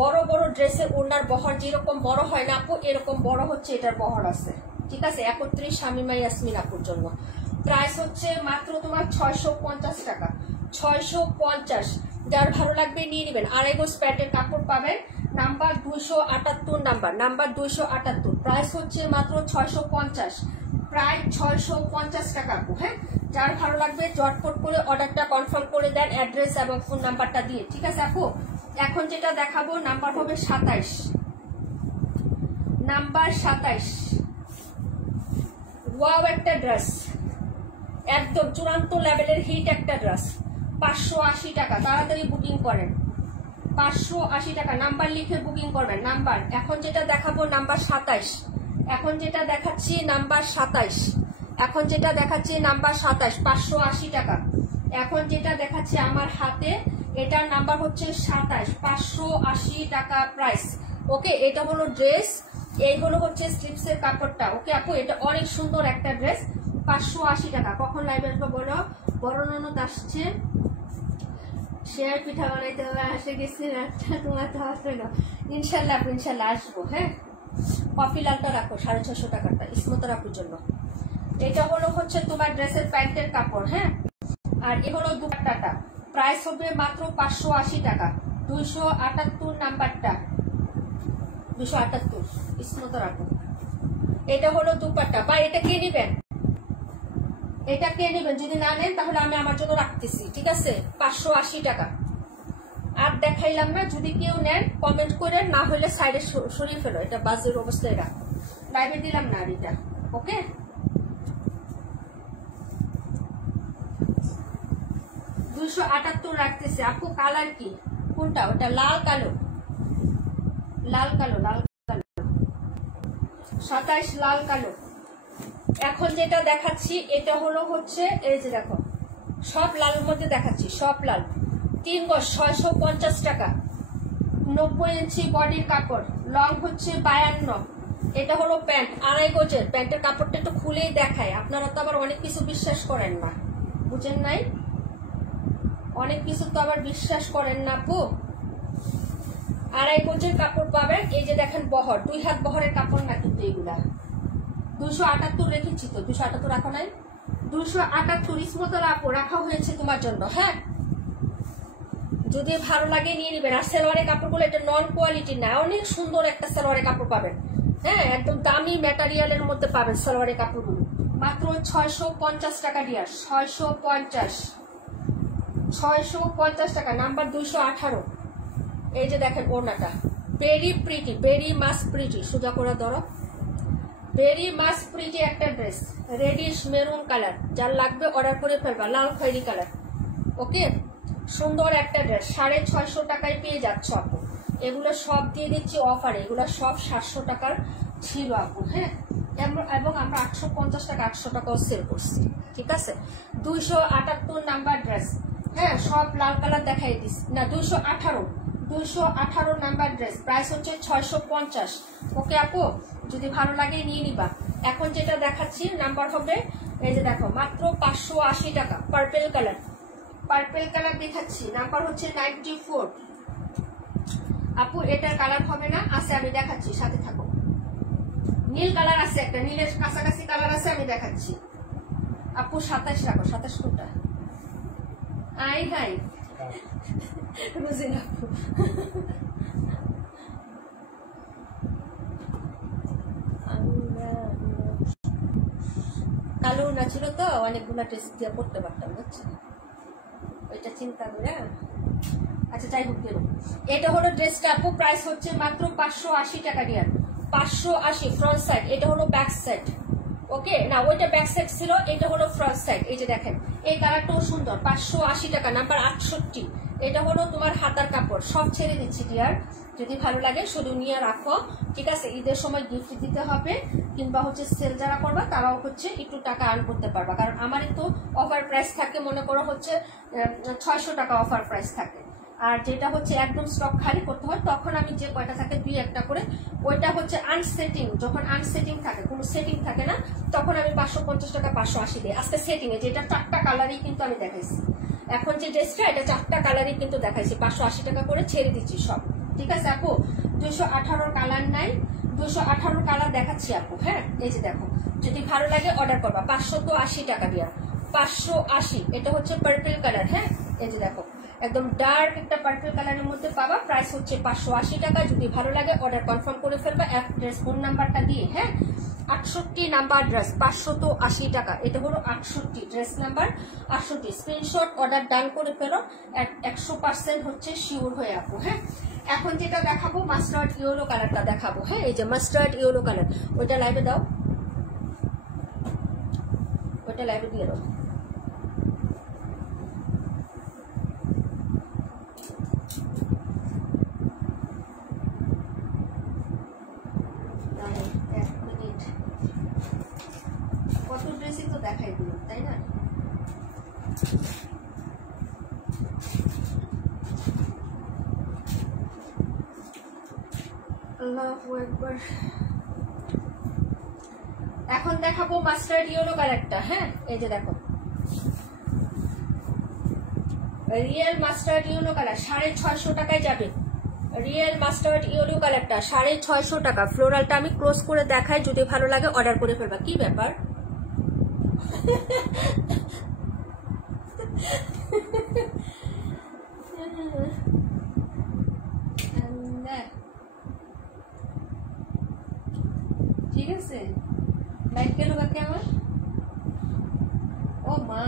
বড় বড় ড্রেসের ওড়নার বহর যেরকম বড় হয় না আপু, এরকম বড় হচ্ছে এটার বহর আছে, ঠিক আছে। 31 শামিমা ইয়াসমিন আপুর জন্য প্রাইস হচ্ছে মাত্র তোমার 650 টাকা, 650। যার ভালো লাগবে নিয়ে নেবেন। আড়াই গজ প্যান্টের কাপড় পাবেন, নাম্বার 278 নাম্বার, নাম্বার 278, প্রাইস হচ্ছে মাত্র 650, প্রায় 650 টাকা আপু। হ্যাঁ, যার ভালো লাগবে চটপট করে অর্ডারটা কনফার্ম করে দেন অ্যাড্রেস এবং ফোন নাম্বারটা দিয়ে, ঠিক আছে আপু। এখন যেটা দেখাবো নাম্বার হবে 27, নাম্বার 27। ওয়াও একটা ড্রেস, একদম চূড়ান্ত লেভেলের হিট একটা ড্রেস, 580 টাকা। তাড়াতাড়ি বুকিং করেন, 580 টাকা। নাম্বার লিখে বুকিং করবেন নাম্বার। এখন যেটা দেখাবো নাম্বার 27, এখন যেটা দেখাচ্ছি নাম্বার 27, এখন যেটা দেখাচ্ছি নাম্বার 27, 580 টাকা। এখন যেটা দেখাচ্ছি আমার হাতে, এটার নাম্বার হচ্ছে 27, 580 টাকা প্রাইস। ওকে, এটা হলো ড্রেস, এই হলো হচ্ছে স্লিপসের কাপড়টা। ওকে আপু, এটা অনেক সুন্দর একটা ড্রেস, 580 টাকা। কখন লাইভ আসবো বলো? বড় ননদ আসছে, শেয়ার পিঠা বানাইতে হবে, আসে গেছি তোমার তো আসবে না। ইনশাল্লাহ আপু, ইনশাল্লাহ আসবো। হ্যাঁ, কফি লালটা রাখো 650 টাকাটা ইসমত রাখুর জন্য। এটা হলো হচ্ছে তোমার ড্রেসের প্যান্টের কাপড়। হ্যাঁ, আর এ হলো দুপাট্টাটা, প্রাইস হবে মাত্র 580 টাকা, 278 নাম্বারটা, 278 ইসমত রাখো। এটা হলো দুপাট্টা। বা এটা কে নিবেন? এটা কে নেবেন? যদি না নেন তাহলে আমি আমার জন্য রাখতেছি, ঠিক আছে। 580 টাকা। আর দেখাইলাম না, যদি কেউ নেন কমেন্ট করেন, না হলে সাইডে সরিয়ে ফেলো, এটা বাজের অবস্থায় রাখো, লাইভে দিলাম না আর এটা। ওকে, 278 রাখতেছে আপু। কালার কি কোনটা? ওটা লাল কালো, লাল কালো, লাল কালো, 27 লাল কালো। এখন যেটা দেখাচ্ছি এটা হলো হচ্ছে এই যে দেখো, সব লালের মধ্যে দেখাচ্ছি, সব লাল। 3 গজ 650 টাকা, 90 ইঞ্চি বডির কাপড়, লং হচ্ছে 52। এটা হলো প্যান্ট, আড়াই গজের। প্যান্টের কাপড়টা একটু খুলেই দেখায়, আপনারা তো আবার অনেক কিছু বিশ্বাস করেন না, বুঝেন নাই? অনেক কিছু তো আবার বিশ্বাস করেন না আপু। আড়াই গজের কাপড় পাবেন। এই যে দেখেন বহর, 2 হাত বহরের কাপড় না কিন্তু এগুলা। 278 রেখেছি তো, 278 রাখো নাই? 278 ইসমতল আপু রাখা হয়েছে তোমার জন্য। হ্যাঁ, যদি ভালো লাগে নিয়ে নিবেন। আর সালোয়ারের কাপড়গুলো এটা নন কোয়ালিটি না, অনেক সুন্দর একটা সালোয়ারের কাপড় পাবেন। হ্যাঁ, একদম দামি ম্যাটেরিয়ালের মধ্যে পাবেন সালোয়ারের কাপড়গুলো, মাত্র 650 টাকা দিয়ে। 650 টাকা, নাম্বার 218। এই যে দেখেন ওড়নাটা, very pretty, very much pretty. সোজা করে ধরো, ভেরি মাস প্রিটি একটা ড্রেস, রেডিশ মেরুন কালার। যার লাগবে অর্ডার করে ফেলবা, লাল খয়েরি কালার। ওকে, সুন্দর একটা ড্রেস, 650 টাকায় পেয়ে যাচ্ছ আপু। এগুলো সব দিয়ে দিচ্ছি অফারে, এগুলো সব 700 টাকার ছিল আপু। হ্যাঁ, এবং আমরা 850 টাকা, 800 টাকাও সেল করছি, ঠিক আছে। 278 নাম্বার ড্রেস। হ্যাঁ, সব লাল কালার দেখাই দিস না, 218 নাম্বার ড্রেস, প্রাইস হচ্ছে 650। ওকে আপু, যদি ভালো লাগে নিয়ে নিবা। এখন যেটা দেখাচ্ছি নাম্বার হবে এই যে দেখো, মাত্র 580 টাকা, পার্পেল কালার, পার্পেল কালার দেখাচ্ছি, নাম্বার হচ্ছে 94। আপু এটার কালার হবে না, আছে আমি দেখাচ্ছি, সাথে থাকো। নীল কালার আছে, একটা নীলের কাছাকাছি কালার আছে, আমি দেখাচ্ছি। আপু 27 রাখো, 27 কোনটা? আই হাই বুঝি না আপু। কালো না ছিল তো, অনেকগুলো টেস্ট দিয়ে পড়তে পারতাম, বুঝছেন? ওইটা চিন্তা করে। আচ্ছা যাই হোক, দেবো। এটা হলো ড্রেসটা আপু, প্রাইস হচ্ছে মাত্র 580 টাকা দিয়ে। 580 ফ্রন্ট সাইড, এটা হলো ব্যাক সাইড। ওকে না, ওইটা ব্যাক সাইড ছিল, এটা হলো ফ্রন্ট সাইড। এই যে দেখেন এই কালারটাও সুন্দর, 580 টাকা, নাম্বার 68। এটা হলো তোমার হাতার কাপড়, সব ছেড়ে দিচ্ছি ডিয়ার, যদি ভালো লাগে শুধু নিয়ে রাখো, ঠিক আছে? ঈদের সময় গিফট দিতে হবে, কিংবা হচ্ছে সেল যারা করবা তারাও হচ্ছে একটু টাকা আর্ন করতে পারবা, কারণ আমার একটু অফার প্রাইস থাকে, মনে করো হচ্ছে 600 টাকা অফার প্রাইস থাকে। আর যেটা হচ্ছে একদম স্টক খালি করতে হয়, তখন আমি যে কয়টা থাকে 2-1টা করে, ওইটা হচ্ছে আনসেটিং, যখন আনসেটিং থাকে, কোনো সেটিং থাকে না, তখন আমি 550 টাকা 580 দিই। আজকে সেটিং এ যেটা 4টা কালারই কিন্তু আমি দেখাইছি, এখন যে ড্রেসটা এটা 4টা কালারই কিন্তু দেখাইছি, 580 টাকা করে ছেড়ে দিচ্ছি সব, ঠিক আছে আপু? 218 কালার নাই, 218 কালার দেখাচ্ছি আপু। হ্যাঁ এই যে দেখো, যদি ভালো লাগে অর্ডার করবা। 580 টাকা দিয়া, 580। এটা হচ্ছে পার্পল কালার। হ্যাঁ এই যে দেখো, একদম ডার্ক একটা পার্পল কালারের মধ্যে পাবা, প্রাইস হচ্ছে 580 টাকা। যদি ভালো লাগে অর্ডার কনফার্ম করে ফেলবা অ্যাড্রেস ফোন নাম্বারটা দিয়ে। হ্যাঁ 68 নাম্বার ড্রেস, 580 টাকা। এটা হলো 68 ড্রেস নাম্বার 68। স্ক্রিনশট অর্ডার ডান করে ফেলো, 100% হচ্ছে শিওর হয়ে আপু। হ্যাঁ এখন যেটা দেখাবো মাস্টার্ড ইয়েলো কালারটা দেখাবো। হ্যাঁ এই যে মাস্টার্ড ইয়েলো কালার, ওইটা লাইভে দাও, ওইটা লাইভে দিয়ে দাও। কত ড্রেসই তো দেখাই দিল, তাই না? আল্লাহু আকবার। এখন দেখাবো মাস্টার্ড ইয়েলো কালারটা। হ্যাঁ এই যে দেখো, রিয়েল মাস্টার্ড ইয়েলো কালার 650 টাকায় যাবে। রিয়েল মাস্টার্ড ইয়েলো কালারটা 650 টাকা। ফ্লোরালটা আমি ক্লোজ করে দেখাই, যদি ভালো লাগে অর্ডার করে ফেলবা। কি ব্যাপার? ঠিক আছে, লাইট গেল কাকে আমার? ও মা,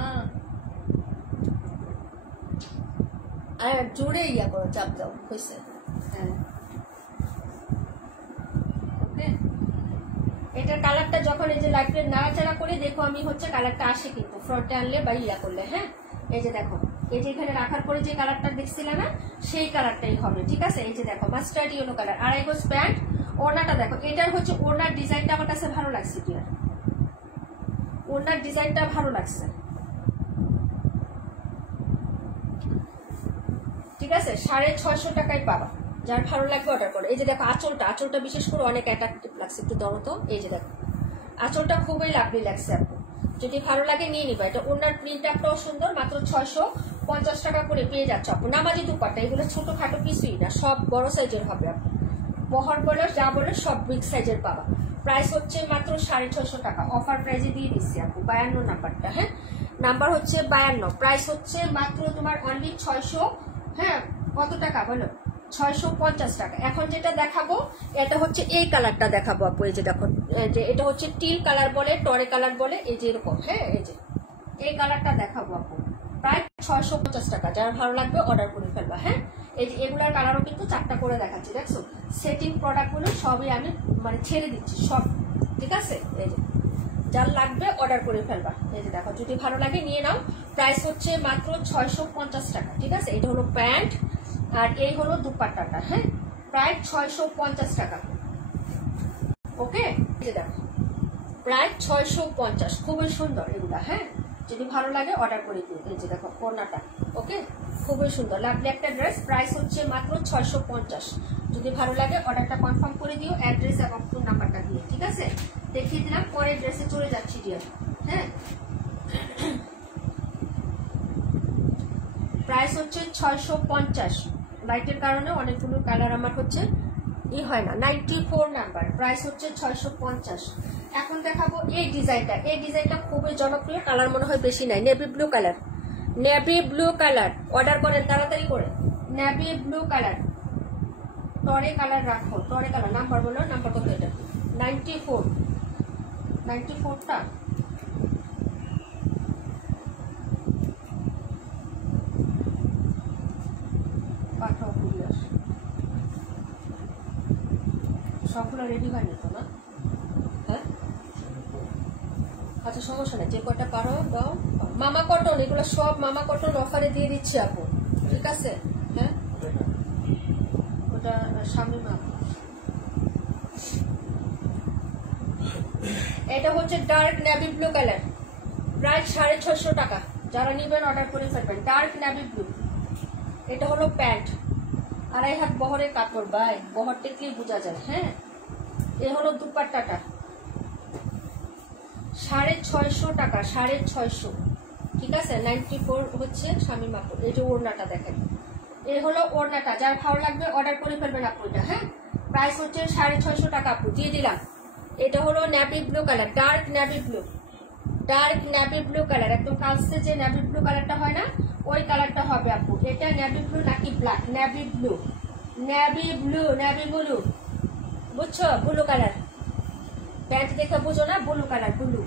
আর জোরে ইয়া করো, চাপ দাও, হয়েছে। হ্যাঁ ওকে, এটার কালারটা যখন এই যে লাইটের নাড়াচাড়া করে দেখো, আমি হচ্ছে কালারটা আসে কিন্তু ফ্রন্টে আনলে বা ইয়া করলে। হ্যাঁ এই যে দেখো, এই যে এখানে রাখার পরে যে কালারটা দেখছিলে না, সেই কালারটাই হবে, ঠিক আছে? এই যে দেখো মাস্টার্ড ইয়েলো কালার, 2.5 গজ প্যান্ট। ওড়নাটা দেখো, এটার হচ্ছে ওড়নার ডিজাইনটা আমার কাছে ভালো লাগছে, ডিয়ার, ওড়নার ডিজাইনটা ভালো লাগছে, ঠিক আছে? 650 টাকায় পাবা, যার ভালো লাগবে অর্ডার করো। এই যে দেখো আঁচলটা, আঁচলটা বিশেষ করে অনেক অ্যাট্রাকটিভ লাগছে, একটু ধরো তো। এই যে দেখো আঁচলটা খুবই লাভলি লাগছে আপু, যদি ভালো লাগে নিয়ে নিবা। এটা ওনার প্রিন্টটাও সুন্দর, মাত্র 650 টাকা করে পেয়ে যাচ্ছ আপু। নামাজি দুপাট্টা, এগুলো ছোটখাটো কিছুই না, সব বড় সাইজের হবে আপু। বহর বলে যা বলে সব বিগ সাইজের পাবা। প্রাইস হচ্ছে মাত্র 650 টাকা, অফার প্রাইসে দিয়ে দিচ্ছি আপু। 52 নাম্বারটা। হ্যাঁ নাম্বার হচ্ছে 52, প্রাইস হচ্ছে মাত্র তোমার অনলি 600। হ্যাঁ কত টাকা বলো? 650 টাকা। এখন যেটা দেখাবো এটা হচ্ছে এই কালারটা দেখাবো আপু। এই যে দেখো, যে এটা হচ্ছে টিল কালার বলে, টরে কালার বলে, এই যে এরকম। হ্যাঁ এই যে এই কালারটা দেখাবো আপু, প্রায় 650 টাকা। যারা ভালো লাগবে অর্ডার করে ফেলবা। হ্যাঁ এই যে এগুলার কালারও কিন্তু 4টা করে দেখাচ্ছি, দেখছো? সেটিং প্রোডাক্টগুলো সবই আমি মানে ছেড়ে দিচ্ছি সব, ঠিক আছে? এই যে যার লাগবে অর্ডার করে ফেলবা। এই যে দেখো, যদি ভালো লাগে নিয়ে নাও। প্রাইস হচ্ছে মাত্র 650 টাকা, ঠিক আছে? এটা হলো প্যান্ট আর এই হলো দুপাট্টাটা। হ্যাঁ প্রায় 650 টাকা। ওকে এই যে দেখো প্রায় 650, খুবই সুন্দর এগুলা। হ্যাঁ যদি ভালো লাগে অর্ডার করে দিও। এই যে দেখো কোনাটা, ওকে খুবই সুন্দর লাভলি একটা ড্রেস। প্রাইস হচ্ছে মাত্র 650। যদি ভালো লাগে অর্ডারটা কনফার্ম করে দিও অ্যাড্রেস এবং ফোন নাম্বারটা দিয়ে, ঠিক আছে? দেখিয়ে দিলাম, পরের ড্রেসে চলে যাচ্ছি ডিয়ার। হ্যাঁ প্রাইস হচ্ছে 650। লাইটের কারণে অনেকগুলো কালার আমার হচ্ছে হয় না। 94 নাম্বার, প্রাইস হচ্ছে 650। এখন দেখাবো এই ডিজাইনটা। এই ডিজাইনটা খুবই জনপ্রিয়, কালার মনে হয় বেশি নাই। Navy blue colour, navy blue colour. Order করেন তাড়াতাড়ি করে। নেভি ব্লু কালার, টরে কালার রাখো, টরে কালার। নাম্বার বলো, নাম্বার কত এটা? 94, 94টা। পাঠাও কুরিয়ার, সবগুলো রেডি হয়নি তো না? হ্যাঁ আচ্ছা সমস্যা নেই, যে কটা পারো দাও। মামা কটন, এগুলো সব মামা কটন অফারে দিয়ে দিচ্ছি আপু, ঠিক আছে? হ্যাঁ ওটা শামিমা। এটা হচ্ছে ডার্ক নেভি ব্লু কালার, প্রায় 650 টাকা। যারা নিবেন অর্ডার করে ফেলবেন। ডার্ক নেভি ব্লু, এটা হলো প্যান্ট, 2.5 হাত বহরের কাপড়, ভাই বহর টেকলেই বোঝা যায়। হ্যাঁ এ হলো দুপাট্টাটা, 650 টাকা, 650, ঠিক আছে? 94 হচ্ছে শামিমা আপু। এই যে ওড়নাটা দেখেন, এই হলো ওড়নাটা, যার ভালো লাগবে অর্ডার করে ফেলবেন আপু এটা। হ্যাঁ প্রাইস হচ্ছে 650 টাকা আপু, দিয়ে দিলাম। এটা হলো navy blue colour, dark navy blue, dark navy blue colour, একদম কালসে যে নেভি ব্লু কালারটা হয় না, ওই কালারটা হবে আপু। এটা নেভি ব্লু নাকি black? Navy blue, navy blue, navy blue, বুঝছো? ব্লু কালার, প্যান্ট দেখে বুঝো না? Blue colour, blue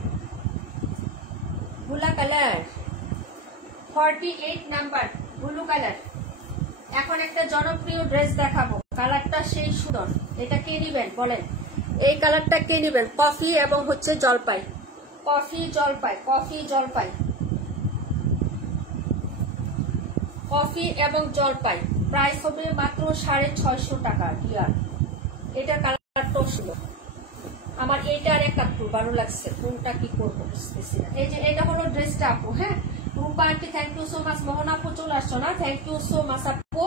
blue colour, 48 number blue colour. এখন একটা জনপ্রিয় ড্রেস দেখাবো, কালারটা সেই সুন্দর। এটা কে নিবেন বলেন? এই কালারটা কে নিবেন? কফি এবং হচ্ছে জলপাই, কফি জলপাই, কফি জলপাই, কফি এবং জলপাই। প্রাইস হবে মাত্র 650 টাকা ডিয়ার। এটা কালারটাও সুন্দর, আমার এইটা আর একাত্তর ভালো লাগছে, কোনটা কি করবো বুঝতেছি না। এই যে এটা হলো ড্রেসটা আপু। হ্যাঁ Rupa aunty thank you so much. Mohan আপু চলে আসছো না, থ্যাংক ইউ সো মাচ আপু।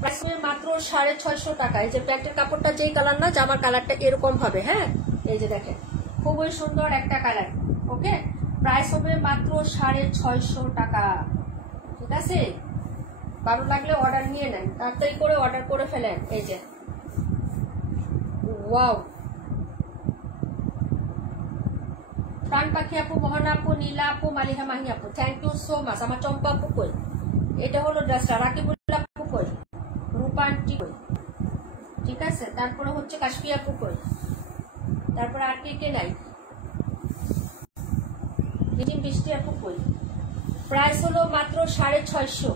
প্রাইস হবে মাত্র 650 টাকা। এই যে প্যান্টের কাপড়টা যেই কালার না, জামার কালারটা এরকম হবে। হ্যাঁ এই যে দেখেন, খুবই সুন্দর একটা কালার। ওকে প্রাইস হবে মাত্র 650 টাকা, ঠিক আছে? ভালো লাগলে অর্ডার নিয়ে নেন, তাড়াতাড়ি করে অর্ডার করে ফেলেন। এই যে ওয়াও, প্রাণ পাখি আপু, মোহন আপু, নীলা আপু, মালিহা মাহি আপু, থ্যাংক ইউ সো মাচ। আমার চম্পা আপু কই? এটা হলো ড্রেসটা। রাকিবুল্লাহ আপু কই? রূপা আন্টি কই? ঠিক আছে, তারপরে হচ্ছে কাশ্মীর আপু কই? তারপরে আর কে নাই? বৃষ্টি আপু কই? প্রাইস হলো মাত্র 650।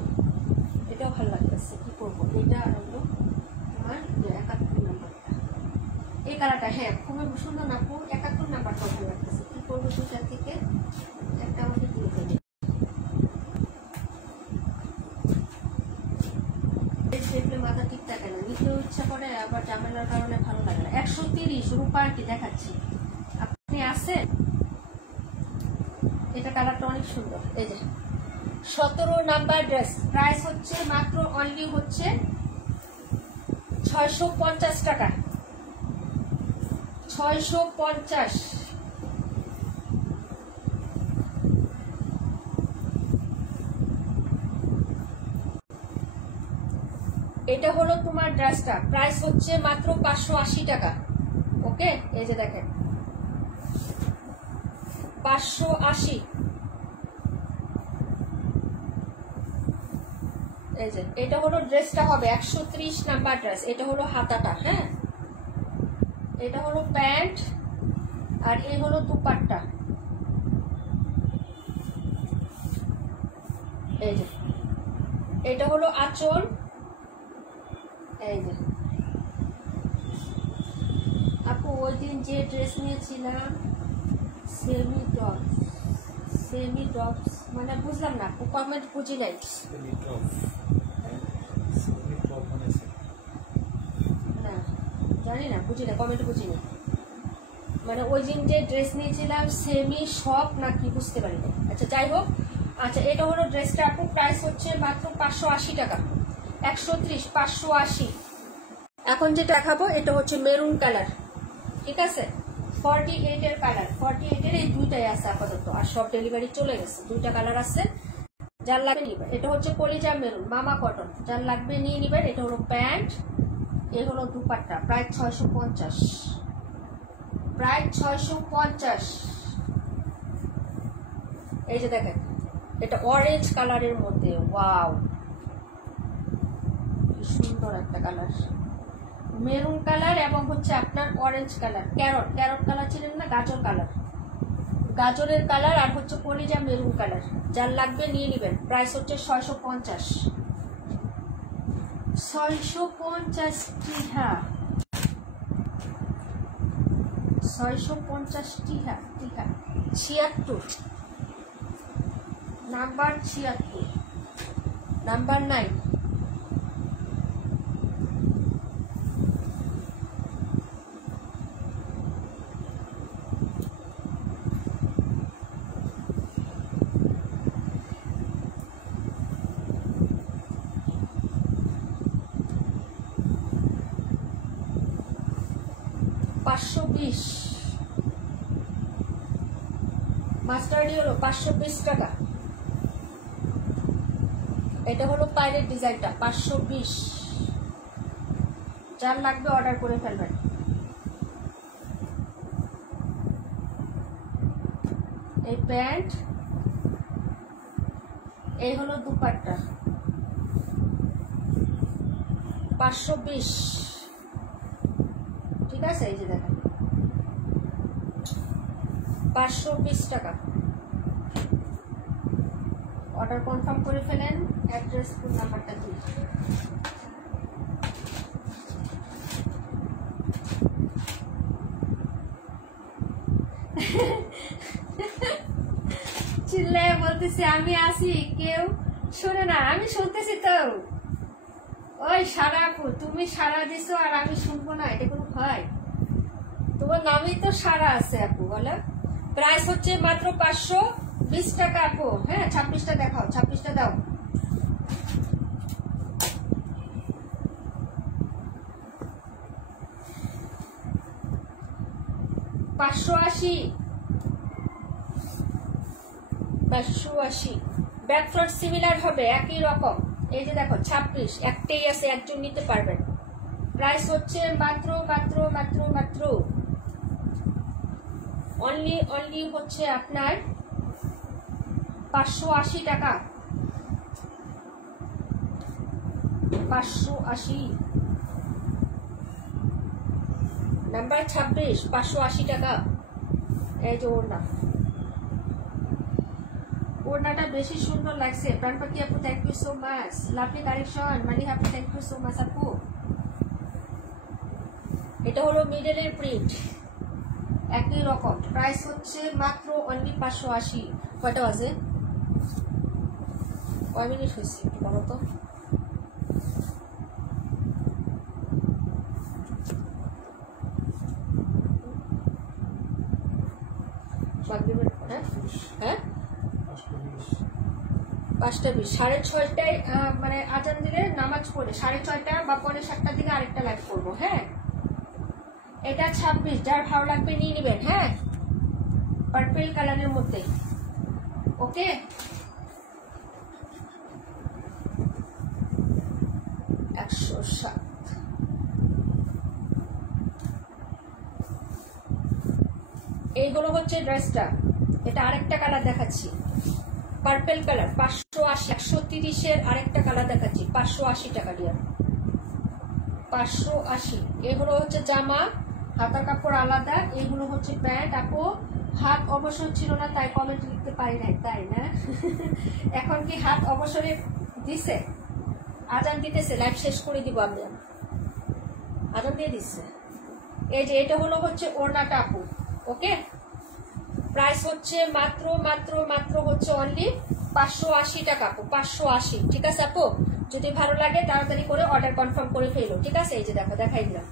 এটাও ভালো লাগতেছে, কি করবো? এটা হলো আমার 71 নাম্বারটা, এই কালারটা। হ্যাঁ খুবই সুন্দর না আপু, 71 নাম্বারটা ভালো লাগতেছে। কি করবো? দুটার থেকে একটা আমাকে দিয়ে দেবে। দেখলে মাথা ঠিক থাকে না, নিতেও ইচ্ছা করে, আবার ঝামেলার কারণে ভালো লাগে না। 130 রূপা আন্টি দেখাচ্ছি, আপনি আসেন। এটা কালারটা অনেক সুন্দর। এই যে 17 নাম্বার ড্রেস, প্রাইস হচ্ছে মাত্র অনলি হচ্ছে 650 টাকা, 650। এটা হলো তোমার ড্রেসটা, প্রাইস হচ্ছে মাত্র 580 টাকা। ওকে এই যে দেখেন 580। এই যে এটা হলো ড্রেসটা হবে 130 নাম্বার ড্রেস। এটা হলো হাতাটা। হ্যাঁ এটা হলো প্যান্ট, আর এই হলো দুপাট্টা। এই যে এটা হলো আঁচল। এই যে আপু ওই দিন যে ড্রেস নিয়েছিলাম সেমি টপস মানে বুঝলাম না, কমেন্ট বুঝি নাই। না জানি না, বুঝি না, কমেন্ট বুঝি না। মানে ওই দিন যে ড্রেস নিয়েছিলাম সেমি শপ নাকি বুঝতে পারি না। আচ্ছা যাই হোক, আচ্ছা এটা হলো ড্রেসটা আপু, প্রাইস হচ্ছে মাত্র 580 টাকা। 130, 580। এখন যেটা দেখাবো এটা হচ্ছে মেরুন কালার, ঠিক আছে? 48 এর কালার, 48 এর এই দুইটাই আছে আপাতত, আর সব ডেলিভারি চলে গেছে। দুইটা কালার আছে, যার লাগবে নিবেন। এটা হচ্ছে কলিজা মেরুন, মামা কটন, যার লাগবে নিয়ে নিবেন। এটা হলো প্যান্ট, এই হলো দুপাট্টা, প্রায় 650, প্রায় 650। এই যে দেখেন এটা অরেঞ্জ কালারের মধ্যে, ওয়াও কি সুন্দর একটা কালার, মেরুন কালার এবং হচ্ছে আপনার অরেঞ্জ কালার, ক্যারট কালার ছিলেন না, গাজর কালার, গাজরের কালার, আর হচ্ছে কলিজা মেরুন কালার। যার লাগবে নিয়ে নেবেন। প্রাইস হচ্ছে 650, 650 টাকা, 650 হ্যাঁ 76 নাম্বার 76 নাম্বার 9 520 মাস্টার্ডি হলো 520 টাকা। এটা হলো পাইরেট ডিজাইনটা 520। যার লাগবে অর্ডার করে ফেলবেন। এই প্যান্ট, এই হলো দুপাট্টা 520। ঠিক আছে, এই যে দেখেন 520 টাকা। অর্ডার কনফার্ম করে ফেলেন। অ্যাড্রেস ফোন নাম্বারটা দিন। চিল্লায় বলতেছি আমি আসি, কেউ শোনে না। আমি শুনতেছি তো। ওই সারা আপু, তুমি সারা দিছো আর আমি শুনবো না, এটা কোনো হয়? তোমার নামই তো সারা আছে আপু। বলো প্রাইস হচ্ছে মাত্র 520 টাকা আপু। হ্যাঁ 26টা দেখাও, 26টা দাও। $580 ব্যাক ফ্রন্ট সিমিলার হবে, একই রকম। এই যে দেখো 26, একটাই আছে, একজন নিতে পারবেন। প্রাইস হচ্ছে মাত্র মাত্র মাত্র মাত্র অনলি হচ্ছে আপনার 580 টাকা। 580 নাম্বার 26, 580 টাকা। এই যে ওড়নাটা বেশি সুন্দর লাগছে। প্রাণপাখি আপু thank you so much. Lovely collection Moni আপু থ্যাংক ইউ সো মাচ আপু। এটা হলো মিডলের প্রিন্ট, একই রকম। প্রাইস হচ্ছে মাত্র অনলি 580। কয়টা বাজে? কয় মিনিট হয়েছে বলো তো? হ্যাঁ 5:20, 6:30টায় মানে আজান দিলে নামাজ পড়ে 6:30 বা 6:45টার দিকে আরেকটা লাইভ করবো। হ্যাঁ এটা 26, যার ভালো লাগবে নিয়ে নেবেন। হ্যাঁ পার্পল কালারের মধ্যে। ওকে $107। এইগুলো হচ্ছে ড্রেসটা। এটা আরেকটা কালার দেখাচ্ছি, পার্পল কালার 580। 130-এর আরেকটা কালার দেখাচ্ছি 580 টাকা দিয়ে। 580। এগুলো হচ্ছে জামা, হাতার কাপড় আলাদা। এগুলো হচ্ছে প্যান্ট। আপু হাত অবসর ছিল না তাই কমেন্ট লিখতে পারি নাই, তাই না? এখন কি হাত অবসরে দিছে? আজান দিতেছে, লাইভ শেষ করে দিব আমি। আজান দিয়ে দিচ্ছে। এই যে এটা হলো হচ্ছে ওড়নাটা আপু। ওকে প্রাইস হচ্ছে মাত্র মাত্র মাত্র হচ্ছে অনলি 580 টাকা আপু। 580। ঠিক আছে আপু, যদি ভালো লাগে তাড়াতাড়ি করে অর্ডার কনফার্ম করে ফেলো। ঠিক আছে, এই যে দেখো দেখাই দিলাম।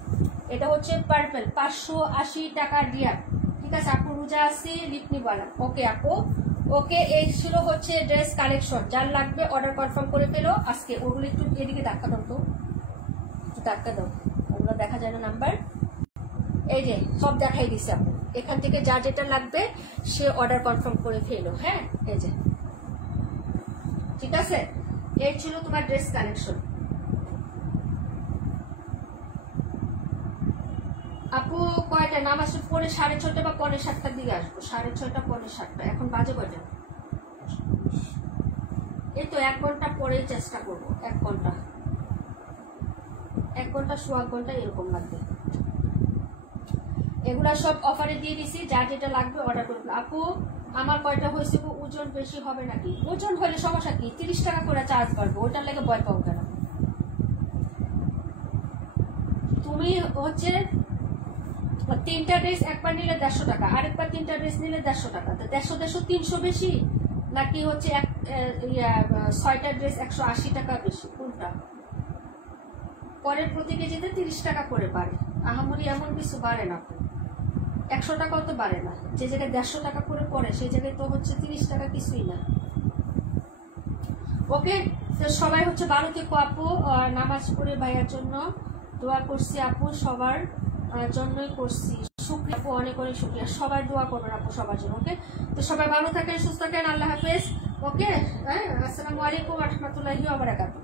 এটা হচ্ছে পার্পল 580 টাকা দিয়া। ঠিক আছে আপু, রোজা আছি লিপনি বলা। ওকে আপু, ওকে এই ছিল হচ্ছে ড্রেস কালেকশন। যার লাগবে অর্ডার কনফার্ম করে ফেলো আজকে। ওগুলো একটু এদিকে ধাক্কা দাও তো, ধাক্কা দাও, ওগুলো দেখা যায় না নাম্বার। এই যে সব দেখাই দিচ্ছে আপু। এখান থেকে যা যেটা লাগবে সে অর্ডার কনফার্ম করে ফেলো। হ্যাঁ এই যে ঠিক আছে, এই ছিল তোমার ড্রেস কালেকশন। আপু কয়টা নামাজ পড়ে 6:30 বা 6:45টার দিকে আসবো। 6:30 6:45। এখন বাজে কয়টা? এই তো 1 ঘন্টা পরেই চেষ্টা করবো। 1 ঘন্টা 1.5 ঘন্টা এরকম লাগবে। এগুলা সব অফারে দিয়ে দিছি, যা যেটা লাগবে অর্ডার করবে। আপু আমার কয়টা হয়েছে? ওজন বেশি হবে নাকি? ওজন হলে সমস্যা কি? 30 টাকা করে চার্জ করবো, ওটার লেগে ভয় পাও কেন? তুমি হচ্ছে তিনটা ড্রেস একবার নিলে 150 টাকা, আরেকবার তিনটা ড্রেস নিলে 150 টাকা। তো 150 300 বেশি নাকি হচ্ছে 6টা ড্রেস 180 টাকা বেশি, কোনটা? পরের প্রতি কেজিতে 30 টাকা করে বাড়ে, আহামরি এমন কিছু বাড়ে না, 100 টাকাও তো বাড়ে না। যে জায়গায় 150 টাকা করে পড়ে সেই জায়গায় তো হচ্ছে 30 টাকা কিছুই না। ওকে, তো সবাই হচ্ছে 12 থেকে আপু নামাজ পড়ে ভাইয়ার জন্য দোয়া করছি আপু, সবার জন্যই করছি, শুকরিয়া আপু, অনেক অনেক শুকরিয়া। সবাই দোয়া করবেন আপু সবার জন্য। ওকে, তো সবাই ভালো থাকেন, সুস্থ থাকেন, আল্লাহ হাফেজ। ওকে, হ্যাঁ, আসসালামু আলাইকুম ওয়া রাহমাতুল্লাহি ওয়া বারাকাতুহু।